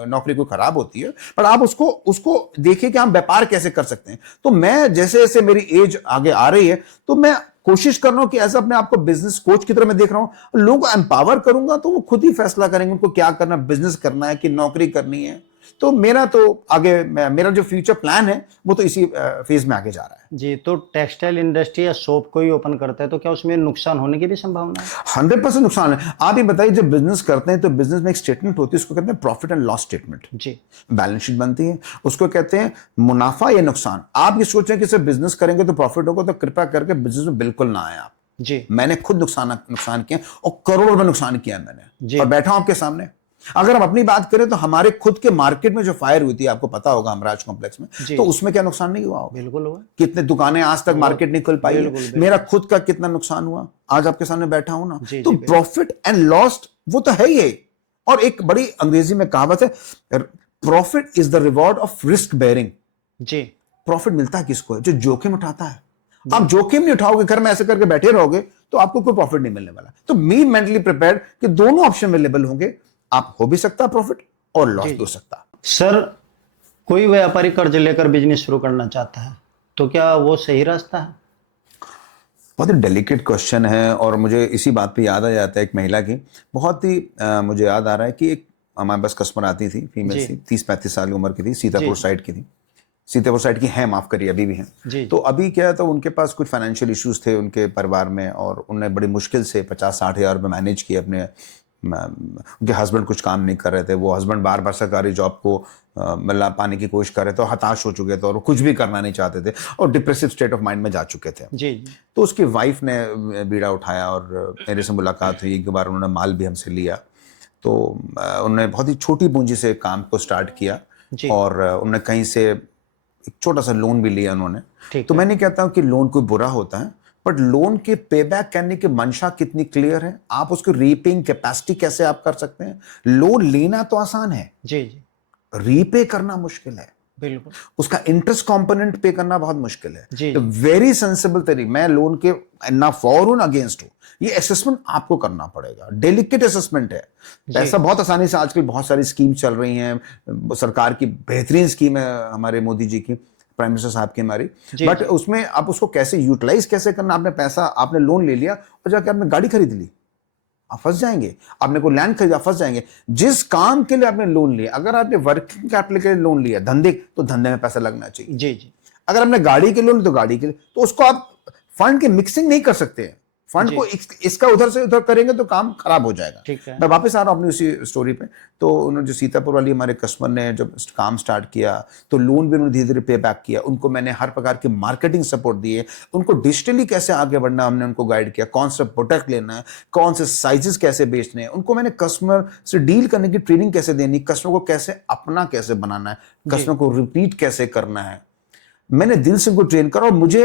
नौकरी कोई खराब होती है, पर आप उसको देखिए कि हम व्यापार कैसे कर सकते हैं। तो मैं जैसे जैसे मेरी एज आगे आ रही है, तो मैं कोशिश कर रहा हूं कि ऐसा अपने आप को बिजनेस कोच की तरह मैं देख रहा हूं। लोगों को एम्पावर करूंगा तो वो खुद ही फैसला करेंगे उनको क्या करना, बिजनेस करना है कि नौकरी करनी है। तो मेरा जो फ्यूचर प्लान है, वो तो इसी फेज में आगे जा रहा है। जी, तो टेक्सटाइल इंडस्ट्री या शॉप कोई ओपन करता है, तो क्या उसमें नुकसान होने की भी संभावना है? 100% नुकसान है। आप ही बताइए, जब बिजनेस करते हैं तो बिजनेस में एक स्टेटमेंट होती है, उसको कहते हैं प्रॉफिट एंड लॉस स्टेटमेंट। जी, बैलेंस शीट बनती है, उसको कहते हैं मुनाफा या नुकसान। आप ये सोचें कि सिर्फ बिजनेस करेंगे तो प्रॉफिट होगा, तो कृपया करके बिजनेस में बिल्कुल ना आए आप। जी, मैंने खुद नुकसान किया, और करोड़ों रुपए नुकसान किया मैंने, और बैठा हूं आपके सामने। अगर हम अपनी बात करें तो हमारे खुद के मार्केट में जो फायर हुई थी, आपको पता होगा, हमराज कॉम्प्लेक्स में, तो उसमें क्या नुकसान नहीं हुआ होगा? बिल्कुल हुआ। कितने दुकानें आज तक मार्केट नहीं खुल पाई है। मेरा खुद का कितना नुकसान हुआ, आज आपके सामने बैठा हूं ना। तो प्रॉफिट एंड लॉस वो तो है ही। और एक बड़ी अंग्रेजी में कहावत है, profit is the reward of risk bearing. जी, प्रॉफिट मिलता है किसको है? जो जोखिम उठाता है। आप जोखिम नहीं उठाओगे, घर में ऐसे करके बैठे रहोगे, तो आपको कोई प्रॉफिट नहीं मिलने वाला। तो मी मेंटली प्रिपेयर्ड कि दोनों ऑप्शन अवेलेबल होंगे। आप हो भी सकता प्रॉफिट और लॉस भी हो सकता। सर, कोई व्यापारी कर्ज लेकर बिजनेस शुरू करना चाहता है, तो क्या वो सही रास्ता है? बहुत ही डेलिकेट क्वेश्चन है, और मुझे इसी बात पे याद आ जाता है एक महिला की। बहुत ही मुझे याद आ रहा है कि एक हमारे पास कस्टमर आती थी, फीमेल थी, 30-35 साल की उम्र की थी, सीतापुर साइड की थी। सीतापुर साइड की हैं, माफ करिए, अभी भी हैं। जी तो अभी क्या है, तो उनके पास कुछ फाइनेंशियल इश्यूज थे उनके परिवार में, और उन्होंने बड़ी मुश्किल से 50-60 हज़ार रुपये मैनेज किए अपने। उनके हस्बैंड कुछ काम नहीं कर रहे थे, वो हस्बैंड बार बार सरकारी जॉब को मतलब पाने की कोशिश कर रहे थे, और हताश हो चुके थे और कुछ भी करना नहीं चाहते थे और डिप्रेसिव स्टेट ऑफ माइंड में जा चुके थे। जी तो उसकी वाइफ ने बीड़ा उठाया और मेरे से मुलाकात हुई, एक बार उन्होंने माल भी हमसे लिया। तो उन्होंने बहुत ही छोटी पूंजी से काम को स्टार्ट किया, जी और उन्होंने कहीं से एक छोटा सा लोन भी लिया उन्होंने। ठीक तो है। मैं नहीं कहता हूं कि लोन कोई बुरा होता है, बट लोन के पे बैक करने की मंशा कितनी क्लियर है, आप उसकी रीपेइंग कैपेसिटी कैसे आप कर सकते हैं। लोन लेना तो आसान है, जी जी रीपे करना मुश्किल है, बिल्कुल। उसका इंटरेस्ट कंपोनेंट पे करना बहुत मुश्किल है। जी तो वेरी सेंसिबल तरीके, मैं लोन के ना फॉर हूं ना अगेंस्ट हूं, ये असेसमेंट आपको करना पड़ेगा, डेलिकेट असेसमेंट है। पैसा बहुत आसानी से, आजकल बहुत सारी स्कीम चल रही हैं, सरकार की बेहतरीन स्कीम है हमारे मोदी जी की, प्राइम मिनिस्टर साहब की हमारी, बट उसमें आप उसको कैसे यूटिलाइज कैसे करना। आपने पैसा, आपने लोन ले लिया और जाके आपने गाड़ी खरीद ली, आप फंस जाएंगे। आपने कोई लैंड खरीदा, फंस जाएंगे। जिस काम के लिए आपने लोन लिया, अगर आपने वर्किंग कैपिटल के लिए लोन लिया, धंधे, तो धंधे में पैसा लगना चाहिए। जी जी अगर आपने गाड़ी के लोन, तो गाड़ी के लिए, तो उसको आप फंड की मिक्सिंग नहीं कर सकते। फंड को इसका उधर से उधर करेंगे तो काम खराब हो जाएगा। ठीक है। मैं वापस आ रहा हूँ अपनी उसी स्टोरी पे। तो उन्होंने जो सीतापुर वाली हमारे कस्टमर ने जब काम स्टार्ट किया, तो लोन भी उन्होंने धीरे धीरे पे बैक किया। उनको मैंने हर प्रकार की मार्केटिंग सपोर्ट दिए, उनको डिजिटली कैसे आगे बढ़ना हमने उनको गाइड किया, कौन सा प्रोडक्ट लेना है, कौन से साइजेस कैसे बेचने हैं। उनको मैंने कस्टमर से डील करने की ट्रेनिंग कैसे देनी, कस्टमर को कैसे अपना कैसे बनाना है, कस्टमर को रिपीट कैसे करना है, मैंने दिल से उनको ट्रेन करा। और मुझे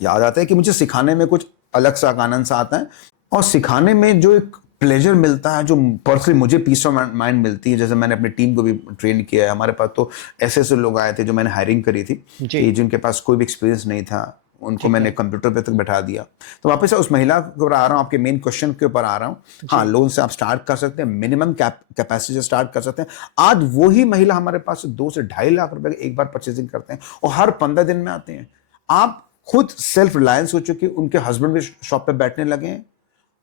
याद आता है कि मुझे सिखाने में कुछ अलग सा आनंद सा आता है, और सिखाने में जो एक प्लेजर मिलता है, जो पर्सनली मुझे पीस ऑफ माइंड मिलती है। जैसे मैंने अपनी टीम को भी ट्रेन किया है, हमारे पास तो ऐसे ऐसे लोग आए थे जो मैंने हायरिंग करी थी कि जिनके पास कोई भी एक्सपीरियंस नहीं था, उनको मैंने कंप्यूटर पे तक बैठा दिया। तो वापस उस महिला के ऊपर आ रहा हूँ, आपके मेन क्वेश्चन के ऊपर आ रहा हूँ। हाँ, लोन से आप स्टार्ट कर सकते हैं, मिनिमम कैपेसिटी से स्टार्ट कर सकते हैं। आज वही महिला हमारे पास 2 से 2.5 लाख रुपए एक बार परचेसिंग करते हैं, और हर 15 दिन में आते हैं। आप खुद सेल्फ रिलायंस हो चुके, उनके हस्बैंड भी शॉप पे बैठने लगे हैं,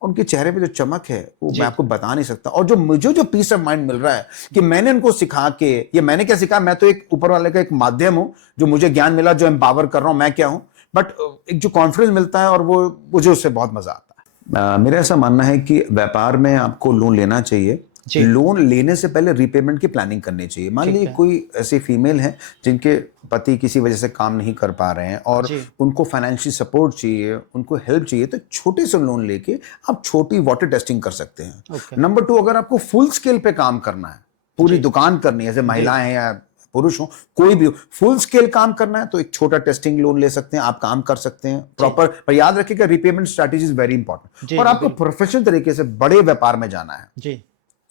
उनके चेहरे पे जो चमक है वो मैं आपको बता नहीं सकता। और जो मुझे जो पीस ऑफ माइंड मिल रहा है कि मैंने उनको सिखा के, ये मैंने क्या सिखा, मैं तो एक ऊपर वाले का एक माध्यम हूं, जो मुझे ज्ञान मिला, जो एम्पावर कर रहा हूं, मैं क्या हूं, बट एक जो कॉन्फिडेंस मिलता है, और वो मुझे उससे बहुत मजा आता है। मेरा ऐसा मानना है कि व्यापार में आपको लोन लेना चाहिए। लोन लेने से पहले रीपेमेंट की प्लानिंग करनी चाहिए। मान लीजिए कोई ऐसी फीमेल है जिनके पति किसी वजह से काम नहीं कर पा रहे हैं, और उनको फाइनेंशियल सपोर्ट चाहिए, उनको हेल्प चाहिए, तो छोटे से लोन लेके आप छोटी वाटर टेस्टिंग कर सकते हैं। नंबर 2, अगर आपको फुल स्केल पे काम करना है, पूरी दुकान करनी है, जैसे महिलाएं हैं या पुरुष हो, कोई भी फुल स्केल काम करना है, तो एक छोटा टेस्टिंग लोन ले सकते हैं, आप काम कर सकते हैं प्रॉपर। पर याद रखिएगा, repayment strategy is very important. और आपको प्रोफेशनल तरीके से बड़े व्यापार में जाना है।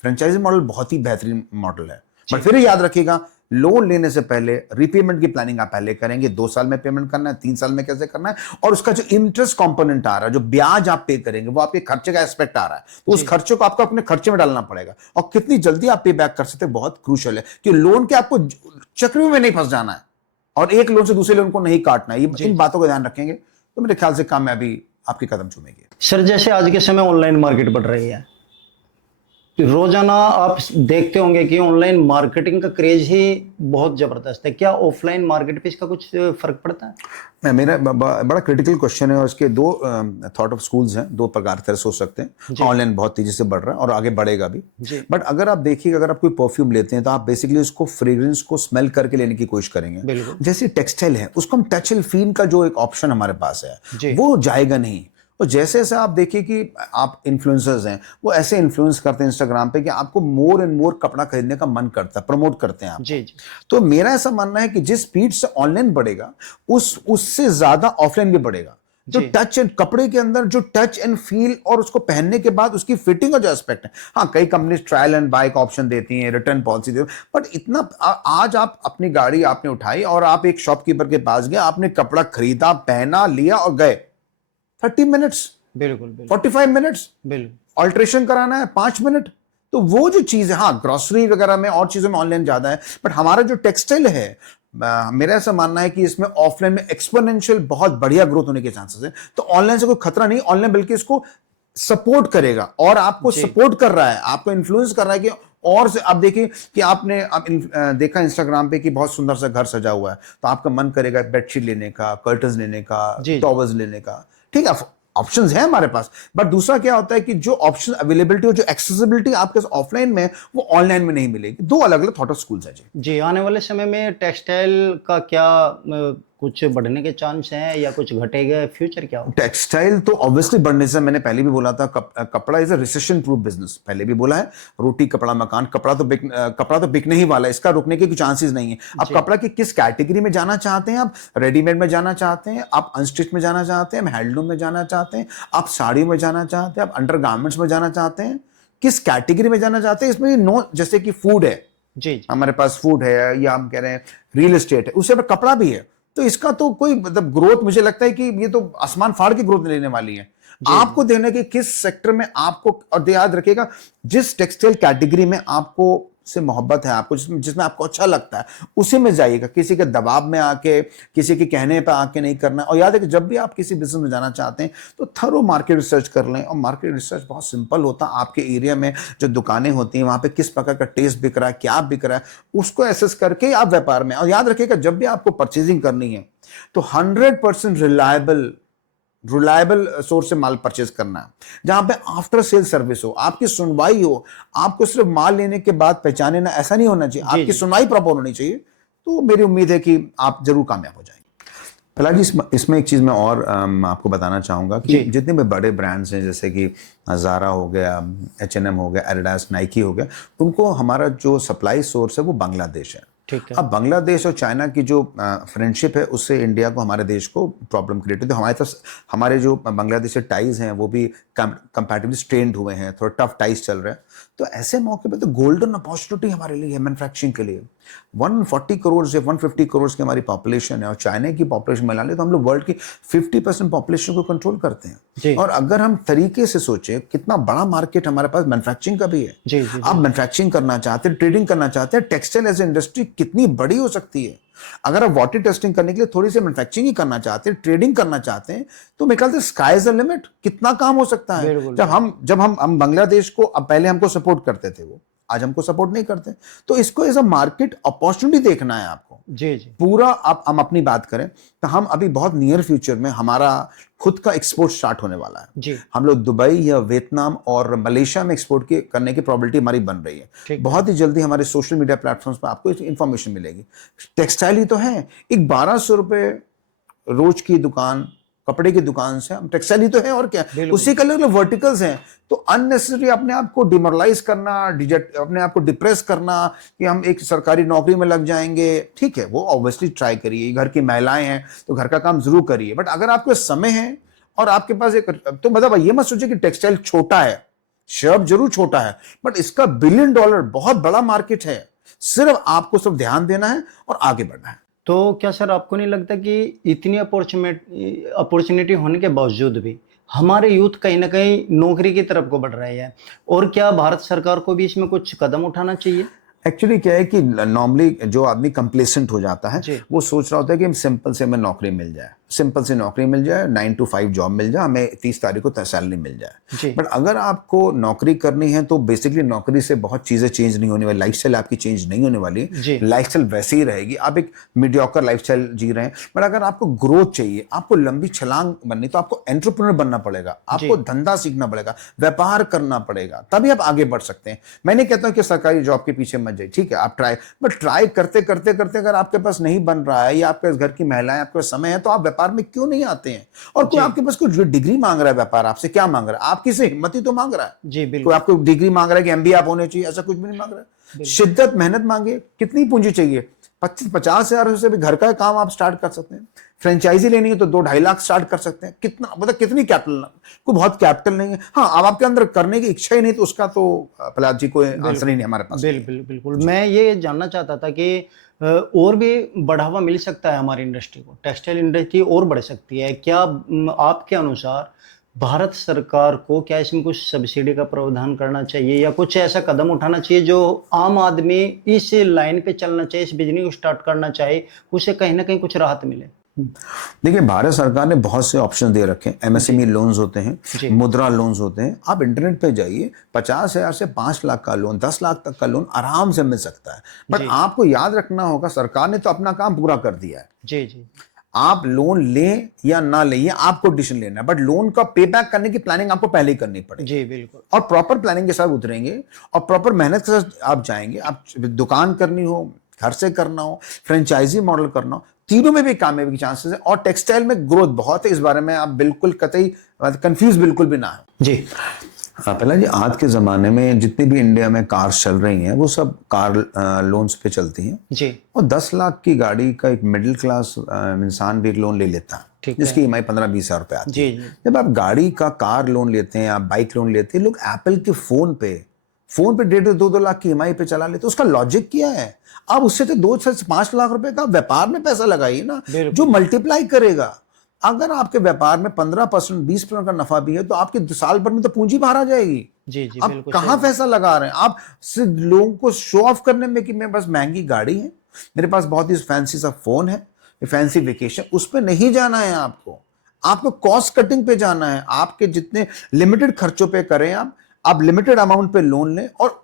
फ्रेंचाइजी मॉडल बहुत ही बेहतरीन मॉडल है, बट फिर याद रखिएगा, लोन लेने से पहले रीपेमेंट की प्लानिंग आप पहले करेंगे। 2 साल में पेमेंट करना है, 3 साल में कैसे करना है, और उसका जो इंटरेस्ट कंपोनेंट आ रहा है, जो ब्याज आप पे करेंगे, वो आपके खर्चे का एस्पेक्ट आ रहा है, तो उस खर्चे को आपको अपने खर्चे में डालना पड़ेगा। और कितनी जल्दी आप पे बैक कर सकते हैं, बहुत क्रूशियल है कि लोन के आपको चक्र में नहीं फंस जाना है, और एक लोन से दूसरे लोन को नहीं काटना है। इन बातों का ध्यान रखेंगे तो मेरे ख्याल से कामयाबी आपके कदम चूमेगी। सर, जैसे आज के समय ऑनलाइन मार्केट बढ़ रही है, रोजाना आप देखते होंगे कि ऑनलाइन मार्केटिंग का क्रेज ही बहुत जबरदस्त है। क्या ऑफलाइन मार्केट पे इसका कुछ फर्क पड़ता है? मेरा बड़ा क्रिटिकल क्वेश्चन है, और इसके 2 थॉट ऑफ स्कूल्स हैं, 2 प्रकार तरह सोच सकते हैं। ऑनलाइन बहुत तेजी से बढ़ रहा है और आगे बढ़ेगा भी, बट अगर आप देखिए, अगर आप कोई परफ्यूम लेते हैं तो आप बेसिकली उसको फ्रेग्रेंस को स्मेल करके लेने की कोशिश करेंगे। जैसे टेक्सटाइल है, उसको हम टच एंड फील का जो एक ऑप्शन हमारे पास है, वो जाएगा नहीं। और जैसे जैसे आप देखिए कि आप इन्फ्लुएंसर्स हैं, वो ऐसे इन्फ्लुएंस करते हैं इंस्टाग्राम पे कि आपको मोर एंड मोर कपड़ा खरीदने का मन करता है, प्रमोट करते हैं आप। तो मेरा ऐसा मानना है कि जिस स्पीड से ऑनलाइन बढ़ेगा, उससे ज्यादा ऑफलाइन भी बढ़ेगा। जो टच एंड कपड़े के अंदर जो टच एंड फील, और उसको पहनने के बाद उसकी फिटिंग का जो एस्पेक्ट है, हाँ, कई कंपनी ट्रायल एंड बाय का ऑप्शन देती हैं, रिटर्न पॉलिसी देती है, बट इतना आज आप अपनी गाड़ी आपने उठाई और आप एक शॉपकीपर के पास गए, आपने कपड़ा खरीदा, पहना, लिया और गए, 30 मिनट्स, बिल्कुल 45 मिनट्स, बिल्कुल ऑल्ट्रेशन कराना है 5 मिनट। तो वो जो चीज है, हाँ, ग्रोसरी वगैरह में और चीजों में ऑनलाइन ज्यादा है, बट हमारा जो टेक्सटाइल है, मेरा ऐसा मानना है कि इसमें ऑफलाइन में एक्सपोनेंशियल बहुत बढ़िया ग्रोथ होने के चांसेस है। तो ऑनलाइन से कोई खतरा नहीं, ऑनलाइन बल्कि इसको सपोर्ट करेगा, और आपको सपोर्ट कर रहा है, आपको इन्फ्लुएंस कर रहा है कि और से आप देखिए कि आपने देखा इंस्टाग्राम पे कि बहुत सुंदर सा घर सजा हुआ है, तो आपका मन करेगा बेडशीट लेने का, कर्टन्स लेने का, जी टॉवल्स लेने का। ठीक है, ऑप्शंस है हमारे पास। बट दूसरा क्या होता है कि जो ऑप्शन अवेलेबिलिटी और जो एक्सेसिबिलिटी आपके ऑफलाइन में वो ऑनलाइन में नहीं मिलेगी। दो अलग अलग थॉट ऑफ स्कूल्स है जी। जी, आने वाले समय में टेक्सटाइल का क्या कुछ बढ़ने के चांस हैं या कुछ घटेगा, फ्यूचर क्या होगा? टेक्सटाइल तो ऑब्वियसली बढ़ने से, मैंने पहले भी बोला था, कपड़ा is a recession proof business, पहले भी बोला है। रोटी कपड़ा मकान, कपड़ा तो बिकने ही वाला है, इसका रुकने के चांसेस नहीं है। अब जी। कपड़ा की किस कैटेगरी में जाना चाहते हैं आप? रेडीमेड में जाना चाहते हैं आप, अनस्टिच में जाना चाहते हैं, हैंडलूम में जाना चाहते हैं आप, साड़ी में जाना चाहते हैं आप, अंडरगारमेंट्स में जाना चाहते हैं, किस कैटेगरी में जाना चाहते हैं इसमें नो। जैसे कि फूड है, जी जी हमारे पास फूड है, या हम कह रहे हैं रियल एस्टेट है, उससे कपड़ा भी है। तो इसका तो कोई मतलब ग्रोथ, मुझे लगता है कि ये तो आसमान फाड़ के ग्रोथ लेने वाली है। आपको देने के किस सेक्टर में आपको, और याद रखिएगा जिस टेक्सटाइल कैटेगरी में आपको से मोहब्बत है, आपको जिसमें आपको अच्छा लगता है, उसी में जाइएगा। किसी के दबाव में आके, किसी के कहने पे आके नहीं करना। और याद है कि जब भी आप किसी बिजनेस में जाना चाहते हैं तो थरो मार्केट रिसर्च कर लें। और मार्केट रिसर्च बहुत सिंपल होता है। आपके एरिया में जो दुकानें होती हैं वहां पे किस प्रकार का टेस्ट बिक रहा है, क्या बिक रहा है, उसको एसेस करके आप व्यापार में। और याद रखिएगा जब भी आपको परचेजिंग करनी है तो 100% रिलायबल सोर्स से माल परचेज करना है, जहां पे आफ्टर सेल सर्विस हो, आपकी सुनवाई हो। आपको सिर्फ माल लेने के बाद पहचाने ना, ऐसा नहीं होना चाहिए। आपकी सुनवाई प्रॉपर होनी चाहिए। तो मेरी उम्मीद है कि आप जरूर कामयाब हो जाएंगे। प्रहलाद जी, इसमें एक चीज मैं और आपको बताना चाहूंगा कि जितने भी बड़े ब्रांड्स हैं, जैसे कि ज़ारा हो गया, H&M हो गया, एडिडास, नाइकी हो गया, उनको हमारा जो सप्लाई सोर्स है वो बांग्लादेश है। ठीक है। अब बांग्लादेश और चाइना की जो फ्रेंडशिप है, उससे इंडिया को, हमारे देश को प्रॉब्लम क्रिएट होती है। हमारे तरफ हमारे जो बांग्लादेश से टाइज हैं वो भी कंपैरेटिवली स्ट्रेंड हुए हैं, थोड़ा टफ टाइज चल रहे हैं। तो ऐसे मौके पे तो गोल्डन अपॉर्चुनिटी हमारे लिए है मैन्युफैक्चरिंग के लिए। 140 करोड़ से 150 करोड़ की हमारी पॉपुलेशन है, और चाइना की पॉपुलेशन मिला ले तो हम लोग वर्ल्ड की 50% पॉपुलेशन को कंट्रोल करते हैं। और अगर हम तरीके से सोचे, कितना बड़ा मार्केट हमारे पास मैन्युफैक्चरिंग का भी है। जी, जी, आप मैन्युफैक्चरिंग करना चाहते हैं, ट्रेडिंग करना चाहते हैं, टेक्सटाइल एज इंडस्ट्री कितनी बड़ी हो सकती है। अगर आप वाटर टेस्टिंग करने के लिए थोड़ी सी मैन्युफैक्चरिंग ही करना चाहते हैं, ट्रेडिंग करना चाहते हैं, तो मेरे ख्याल से स्काई इज द लिमिट। कितना काम हो सकता है। जब हम बांग्लादेश को, अब पहले हमको सपोर्ट करते थे वो, आज हमको सपोर्ट नहीं करते। तो इसको एज अ मार्केट अपॉर्चुनिटी देखना है आपको। जी जी पूरा हम अपनी बात करें तो हम अभी बहुत नियर फ्यूचर में हमारा खुद का एक्सपोर्ट स्टार्ट होने वाला है। जी। हम लोग दुबई या वियतनाम और मलेशिया में एक्सपोर्ट करने की प्रोबेबिलिटी हमारी बन रही है। बहुत ही जल्दी हमारे सोशल मीडिया प्लेटफॉर्म्स पर आपको इंफॉर्मेशन मिलेगी। टेक्सटाइल ही तो है, एक 1200 रुपए रोज की दुकान, कपड़े की दुकान से हम टेक्सटाइल ही तो है, और क्या। उसी के लिए वर्टिकल्स हैं। तो अननेसेसरी अपने आप को डिमोरलाइज करना, अपने आप को डिप्रेस करना कि हम एक सरकारी नौकरी में लग जाएंगे, ठीक है, वो ऑब्वियसली ट्राई करिए। घर की महिलाएं हैं तो घर का काम जरूर करिए, बट अगर आपके समय है और आपके पास एक, तो मतलब ये मत सोचिए कि टेक्सटाइल छोटा है। शर्ट जरूर छोटा है, बट इसका $1 बिलियन बहुत बड़ा मार्केट है। सिर्फ आपको सिर्फ ध्यान देना है और आगे बढ़ना है। तो क्या सर आपको नहीं लगता कि इतनी अपॉर्चुनिटी होने के बावजूद भी हमारे यूथ कहीं ना कहीं नौकरी की तरफ को बढ़ रही है, और क्या भारत सरकार को भी इसमें कुछ कदम उठाना चाहिए? एक्चुअली क्या है कि नॉर्मली जो आदमी कंप्लेसेंट हो जाता है, वो सोच रहा होता है कि सिंपल से हमें नौकरी मिल जाए, सिंपल से नौकरी मिल जाए, 9 to 5 जॉब मिल जाए, हमें 30 तारीख को सैलरी मिल जाए। बट अगर आपको नौकरी करनी है तो बेसिकली नौकरी से बहुत चीजें चेंज नहीं होने वाली, लाइफस्टाइल आपकी चेंज नहीं होने वाली, लाइफस्टाइल वैसे ही रहेगी। आप एक मीडियोकर लाइफस्टाइल जी रहे हैं। बट अगर आपको ग्रोथ चाहिए, आपको लंबी छलांग बननी, तो आपको एंटरप्रेन्योर बनना पड़ेगा, आपको धंधा सीखना पड़ेगा, व्यापार करना पड़ेगा, तभी आप आगे बढ़ सकते हैं। मैं नहीं कहता हूं कि सरकारी जॉब के पीछे मत जाइए, ठीक है, आप ट्राई, बट ट्राई करते करते करते अगर आपके पास नहीं बन रहा है, या आपके घर की महिलाएं, आपके पास समय है, तो आप व्यापार में क्यों नहीं आते हैं? और कोई आपके पास कोई डिग्री मांग रहा है, व्यापार आपसे क्या मांग रहा है? आपकी से हिम्मत ही तो मांग रहा है। जी बिल्कुल। कोई आपको डिग्री मांग रहा है कि एमबीए आप होने चाहिए, ऐसा कुछ भी नहीं मांग रहा है। शिद्दत, मेहनत मांगे। कितनी पूंजी चाहिए? 25-50 हजार से भी घर का काम आप स्टार्ट कर सकते हैं। फ्रेंचाइजी लेनी है तो 2-2.5 लाख स्टार्ट कर सकते हैं। कितना, मतलब कितनी कैपिटल? कोई बहुत कैपिटल नहीं है। हाँ, अब आपके अंदर करने की इच्छा ही नहीं, तो उसका तो प्रहलाद जी कोई आंसर ही नहीं हमारे पास। बिल्कुल। मैं ये जानना चाहता था कि और भी बढ़ावा मिल सकता है हमारी इंडस्ट्री को, टेक्सटाइल इंडस्ट्री और बढ़ सकती है क्या? आपके अनुसार भारत सरकार को क्या इसमें कुछ सब्सिडी का प्रावधान करना चाहिए, या कुछ ऐसा कदम उठाना चाहिए जो आम आदमी इस लाइन पे चलना चाहिए, इस बिजनेस को स्टार्ट करना चाहिए, उसे कहीं ना कहीं कुछ राहत मिले? देखिए, भारत सरकार ने बहुत से ऑप्शन दे रखे हैं। एमएसएमई लोन्स होते हैं, मुद्रा लोन्स होते हैं। आप इंटरनेट पे जाइए, 50,000 से 5 लाख का लोन, 10 लाख तक का लोन आराम से मिल सकता है। बट आपको याद रखना होगा, सरकार ने तो अपना काम पूरा कर दिया है। जी जी। आप लोन लें या ना लें, ये आपको डिसीजन लेना है। बट लोन का पे बैक करने की प्लानिंग आपको पहले ही करनी पड़ेगी। जी बिल्कुल। और प्रॉपर प्लानिंग के साथ उतरेंगे और प्रॉपर मेहनत के साथ आप जाएंगे। आप दुकान करनी हो, घर से करना हो, फ्रेंचाइजी मॉडल करना हो, तीनों में भी कामयाबी के चांसेस है। और टेक्सटाइल में ग्रोथ बहुत है, इस बारे में आप बिल्कुल कतई कंफ्यूज बिल्कुल भी ना हो। जी पहला जी, आज के ज़माने में जितनी भी इंडिया में कार्स चल रही हैं वो सब कार लोन्स पे चलती हैं। जी। और 10 लाख की गाड़ी का एक मिडिल क्लास इंसान भी एक लोन ले लेता है, जिसकी ईएमआई 15-20 हज़ार रुपये आती है। जब आप गाड़ी का कार लोन लेते हैं, आप बाइक लोन लेते हैं, लोग एप्पल के फ़ोन पे 1.5-2 लाख की ईएमआई पे चला लेते। उसका लॉजिक क्या है? आप उससे तो 2 से 5 लाख रुपए का व्यापार में पैसा लगाइए ना, जो मल्टीप्लाई करेगा। अगर आपके व्यापार में 15%, 20% का नफा भी है, तो आपके साल भर में तो पूंजी बाहर आ जाएगी। जी जी। आप कहाँ पैसा लगा रहे हैं? आप सिर्फ लोगों को शो ऑफ करने में कि मेरे पास महंगी गाड़ी है, मेरे पास बहुत ही फैंसी सा फोन है, फैंसी वेकेशन, उस पर नहीं जाना है। आपको कॉस्ट कटिंग पे जाना है। आपके जितने लिमिटेड खर्चों पे करें, आप लिमिटेड अमाउंट पे लोन लें और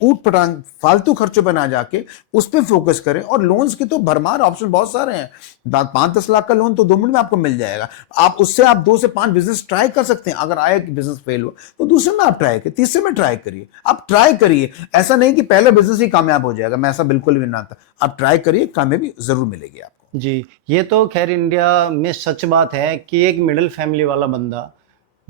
ऊट पटांग फालतू खर्चों पे ना जाके उस पे फोकस करें। और लोन्स की तो भरमार ऑप्शन बहुत सारे हैं। 5-10 लाख का लोन तो 2 मिनट में आपको मिल जाएगा। आप उससे 2 से 5 बिजनेस ट्राई कर सकते हैं। अगर आया कि बिजनेस फेल हुआ तो दूसरे में आप ट्राई करिए, तीसरे में ट्राई करिए। आप ट्राई करिए, ऐसा नहीं कि पहले बिजनेस ही कामयाब हो जाएगा, मैं ऐसा बिल्कुल भी ना था। आप ट्राई करिए, कामयाबी जरूर मिलेगी आपको। जी, ये तो खैर इंडिया में सच बात है कि एक मिडिल फैमिली वाला बंदा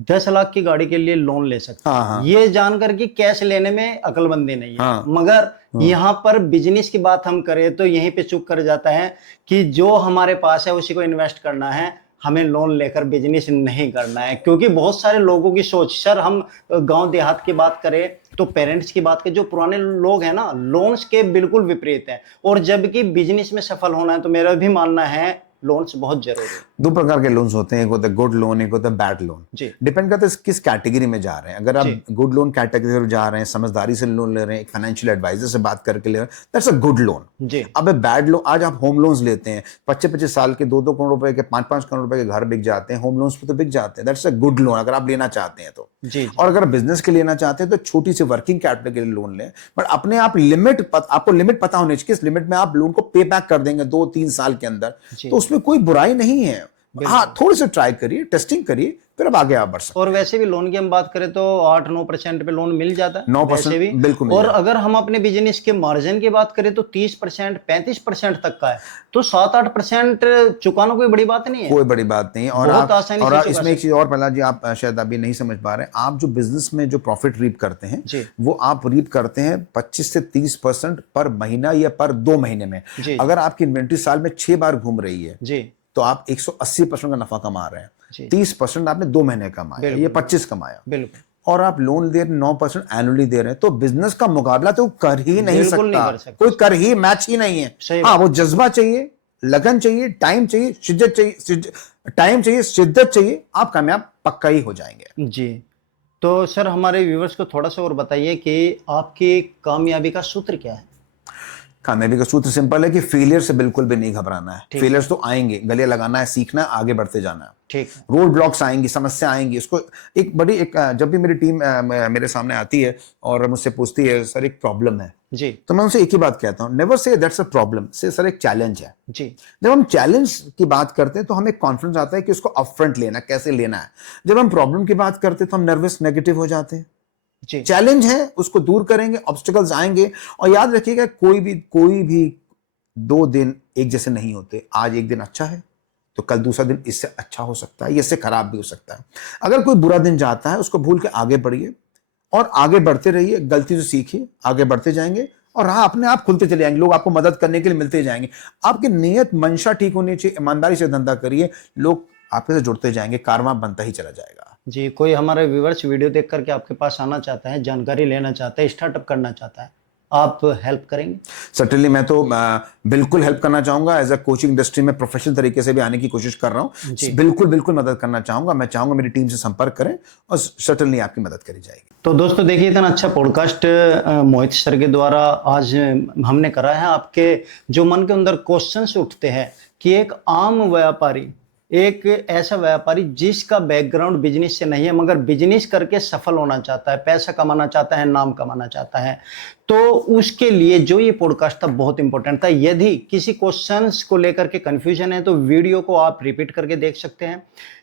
10 लाख की गाड़ी के लिए लोन ले सकता है। ये जानकर कि कैश लेने में अक्लमंदी नहीं है। मगर यहाँ पर बिजनेस की बात हम करें तो यहीं पे चुप कर जाता है कि जो हमारे पास है उसी को इन्वेस्ट करना है, हमें लोन लेकर बिजनेस नहीं करना है। क्योंकि बहुत सारे लोगों की सोच, सर हम गांव देहात की बात करें तो पेरेंट्स की बात करें, जो पुराने लोग हैं ना, लोन्स के बिल्कुल विपरीत है। और जबकि बिजनेस में सफल होना है तो मेरा भी मानना है लोन्स बहुत जरूरी है। 2 प्रकार के लोन्स होते हैं, एक होता है गुड लोन, एक होता है बैड लोन। डिपेंड करता है किस कैटेगरी में जा रहे हैं। अगर आप गुड लोन कैटेगरी में जा रहे हैं, समझदारी से लोन ले रहे हैं, एक फाइनेंशियल एडवाइजर से बात करके ले रहे हैं, दैट्स अ गुड लोन। अब बैड लोन, आज आप होम लोन्स लेते हैं, 25-25 साल के 2-2 करोड़ रुपए के, 5-5 करोड़ रुपए के घर बिक जाते हैं, होम लोन्स पे तो बिक जाते हैं। दैट्स अ गुड लोन अगर आप लेना चाहते हैं तो। और अगर बिजनेस के लेना चाहते हैं तो छोटी सी वर्किंग कैपिटल के लिए लोन लें। बट अपने आप आपको लिमिट पता होनी चाहिए, किस लिमिट में आप लोन को पे बैक कर देंगे 2-3 साल के अंदर, तो उसमें कोई बुराई नहीं है। हाँ, थोड़ी सी ट्राई करिए, टेस्टिंग करिए, फिर अब आगे आप बढ़ सकते हैं। और वैसे भी लोन की हम बात करें तो 8-9% पे लोन मिल जाता है, 9% भी बिल्कुल। और अगर हम अपने बिजनेस के मार्जिन की बात करें तो 30%, 35% तक का है, तो 7-8% चुकाना कोई बड़ी बात नहीं है। कोई बड़ी बात नहीं है। और इसमें एक चीज और, पहला जी, आप शायद अभी नहीं समझ पा रहे हैं, आप जो बिजनेस में जो प्रॉफिट रीप करते हैं वो आप रीप करते हैं 25 से 30% पर महीना या पर 2 महीने में। अगर आपकी इन्वेंट्री साल में 6 बार घूम रही है तो आप 180% का नफा कमा रहे हैं। 30% आपने 2 महीने कमाया, ये 25 कमाया। बिल्कुल। और आप लोन दे रहे 9% एनुअली दे रहे हैं, तो बिजनेस का मुकाबला तो कर ही नहीं सकता। कोई कर ही मैच ही नहीं है। हाँ, वो जज्बा चाहिए, लगन चाहिए, टाइम चाहिए, शिद्दत चाहिए, शिद्दत चाहिए, आप कामयाब पक्का ही हो जाएंगे। जी। तो सर हमारे व्यूअर्स को थोड़ा सा और बताइए कि आपकी कामयाबी का सूत्र क्या है? कामयाबी का सूत्र सिंपल है कि फेलियर से बिल्कुल भी नहीं घबराना है। फेलियर्स तो आएंगे, गले लगाना है, सीखना है, आगे बढ़ते जाना है। ठीक। रोड ब्लॉक्स आएंगी, समस्या आएंगी, उसको जब भी मेरी टीम मेरे सामने आती है और मुझसे पूछती है सर एक प्रॉब्लम है जी, तो मैं उनसे एक ही बात कहता हूँ, never say that's a problem, से सर एक चैलेंज है जी। जब हम चैलेंज की बात करते हैं तो हमें कॉन्फिडेंस आता है कि उसको अपफ्रंट लेना, कैसे लेना है। जब हम प्रॉब्लम की बात करते हैं तो हम नर्वस, नेगेटिव हो जाते हैं। चैलेंज है, उसको दूर करेंगे, ऑब्स्टिकल्स आएंगे। और याद रखिएगा, कोई भी 2 दिन एक जैसे नहीं होते। आज एक दिन अच्छा है तो कल दूसरा दिन इससे अच्छा हो सकता है, इससे खराब भी हो सकता है। अगर कोई बुरा दिन जाता है उसको भूल के आगे बढ़िए और आगे बढ़ते रहिए, गलती से सीखिए, आगे बढ़ते जाएंगे और राह अपने आप खुलते चले जाएंगे। लोग आपको मदद करने के लिए मिलते जाएंगे। आपकी नियत मंशा ठीक होनी चाहिए, ईमानदारी से धंधा करिए, लोग आपके से जुड़ते जाएंगे, कारवां बनता ही चला जाएगा। जी, कोई हमारे व्यूअर्स वीडियो देख करके आपके पास आना चाहता है, जानकारी लेना चाहता है, स्टार्टअप करना चाहता है, आप हेल्प करेंगे? सर्टेनली, मैं तो बिल्कुल हेल्प करना चाहूंगा। एज अ कोचिंग इंडस्ट्री में प्रोफेशनल तरीके से भी आने की कोशिश कर रहा हूँ। बिल्कुल मदद करना चाहूंगा। मैं चाहूंगा मेरी टीम से संपर्क करें और सर्टेनली आपकी मदद करी जाएगी। तो दोस्तों देखिए, इतना अच्छा पॉडकास्ट मोहित सर के द्वारा आज हमने करा है। आपके जो मन के अंदर क्वेश्चंस उठते हैं कि एक आम व्यापारी, एक ऐसा व्यापारी जिसका बैकग्राउंड बिजनेस से नहीं है मगर बिजनेस करके सफल होना चाहता है, पैसा कमाना चाहता है, नाम कमाना चाहता है, तो उसके लिए जो ये पॉडकास्ट था बहुत इंपॉर्टेंट था। यदि किसी क्वेश्चंस को लेकर के कंफ्यूजन है तो वीडियो को आप रिपीट करके देख सकते हैं,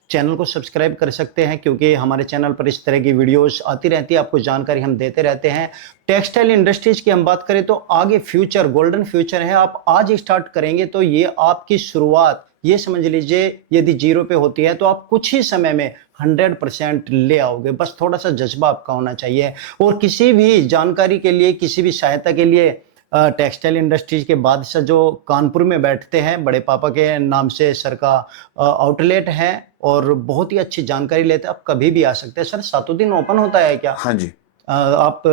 चैनल को सब्सक्राइब कर सकते हैं, क्योंकि हमारे चैनल पर इस तरह की वीडियोस आती रहती है, आपको जानकारी हम देते रहते हैं। टेक्सटाइल इंडस्ट्रीज की हम बात करें तो आगे फ्यूचर, गोल्डन फ्यूचर है। आप आज स्टार्ट करेंगे तो ये आपकी शुरुआत, ये समझ लीजिए यदि जीरो पे होती है तो आप कुछ ही समय में 100% ले आओगे। बस थोड़ा सा जज्बा आपका होना चाहिए। और किसी भी जानकारी के लिए, किसी भी सहायता के लिए टेक्सटाइल इंडस्ट्रीज के बादशाह जो कानपुर में बैठते हैं, बड़े पापा के नाम से सर का आउटलेट है और बहुत ही अच्छी जानकारी लेते हैं। आप कभी भी आ सकते हैं। सर 7 दिन ओपन होता है क्या? हाँ जी। आप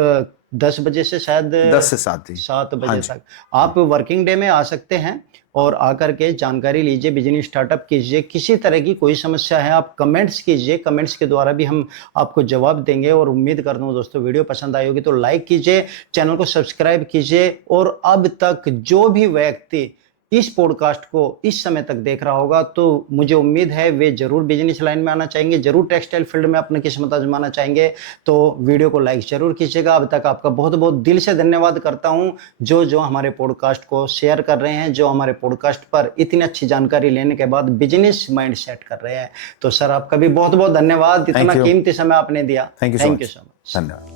10 बजे से शायद 10 से 7 ही। 7 हाँ बजे जी। तक आप वर्किंग डे में आ सकते हैं और आकर के जानकारी लीजिए, बिजनेस स्टार्टअप कीजिए। किसी तरह की कोई समस्या है आप कमेंट्स कीजिए, कमेंट्स के द्वारा भी हम आपको जवाब देंगे। और उम्मीद करता हूँ दोस्तों वीडियो पसंद आई होगी तो लाइक कीजिए, चैनल को सब्सक्राइब कीजिए। और अब तक जो भी व्यक्ति इस पॉडकास्ट को इस समय तक देख रहा होगा तो मुझे उम्मीद है वे जरूर बिजनेस लाइन में आना चाहेंगे, जरूर टेक्सटाइल फील्ड में अपनी किस्मत आजमाना चाहेंगे। तो वीडियो को लाइक जरूर कीजिएगा। अब तक आपका बहुत बहुत दिल से धन्यवाद करता हूं जो जो हमारे पॉडकास्ट को शेयर कर रहे हैं, जो हमारे पॉडकास्ट पर इतनी अच्छी जानकारी लेने के बाद बिजनेस माइंड सेट कर रहे हैं। तो सर आपका भी बहुत बहुत धन्यवाद, इतना कीमती समय आपने दिया। Thank you so much. धन्यवाद।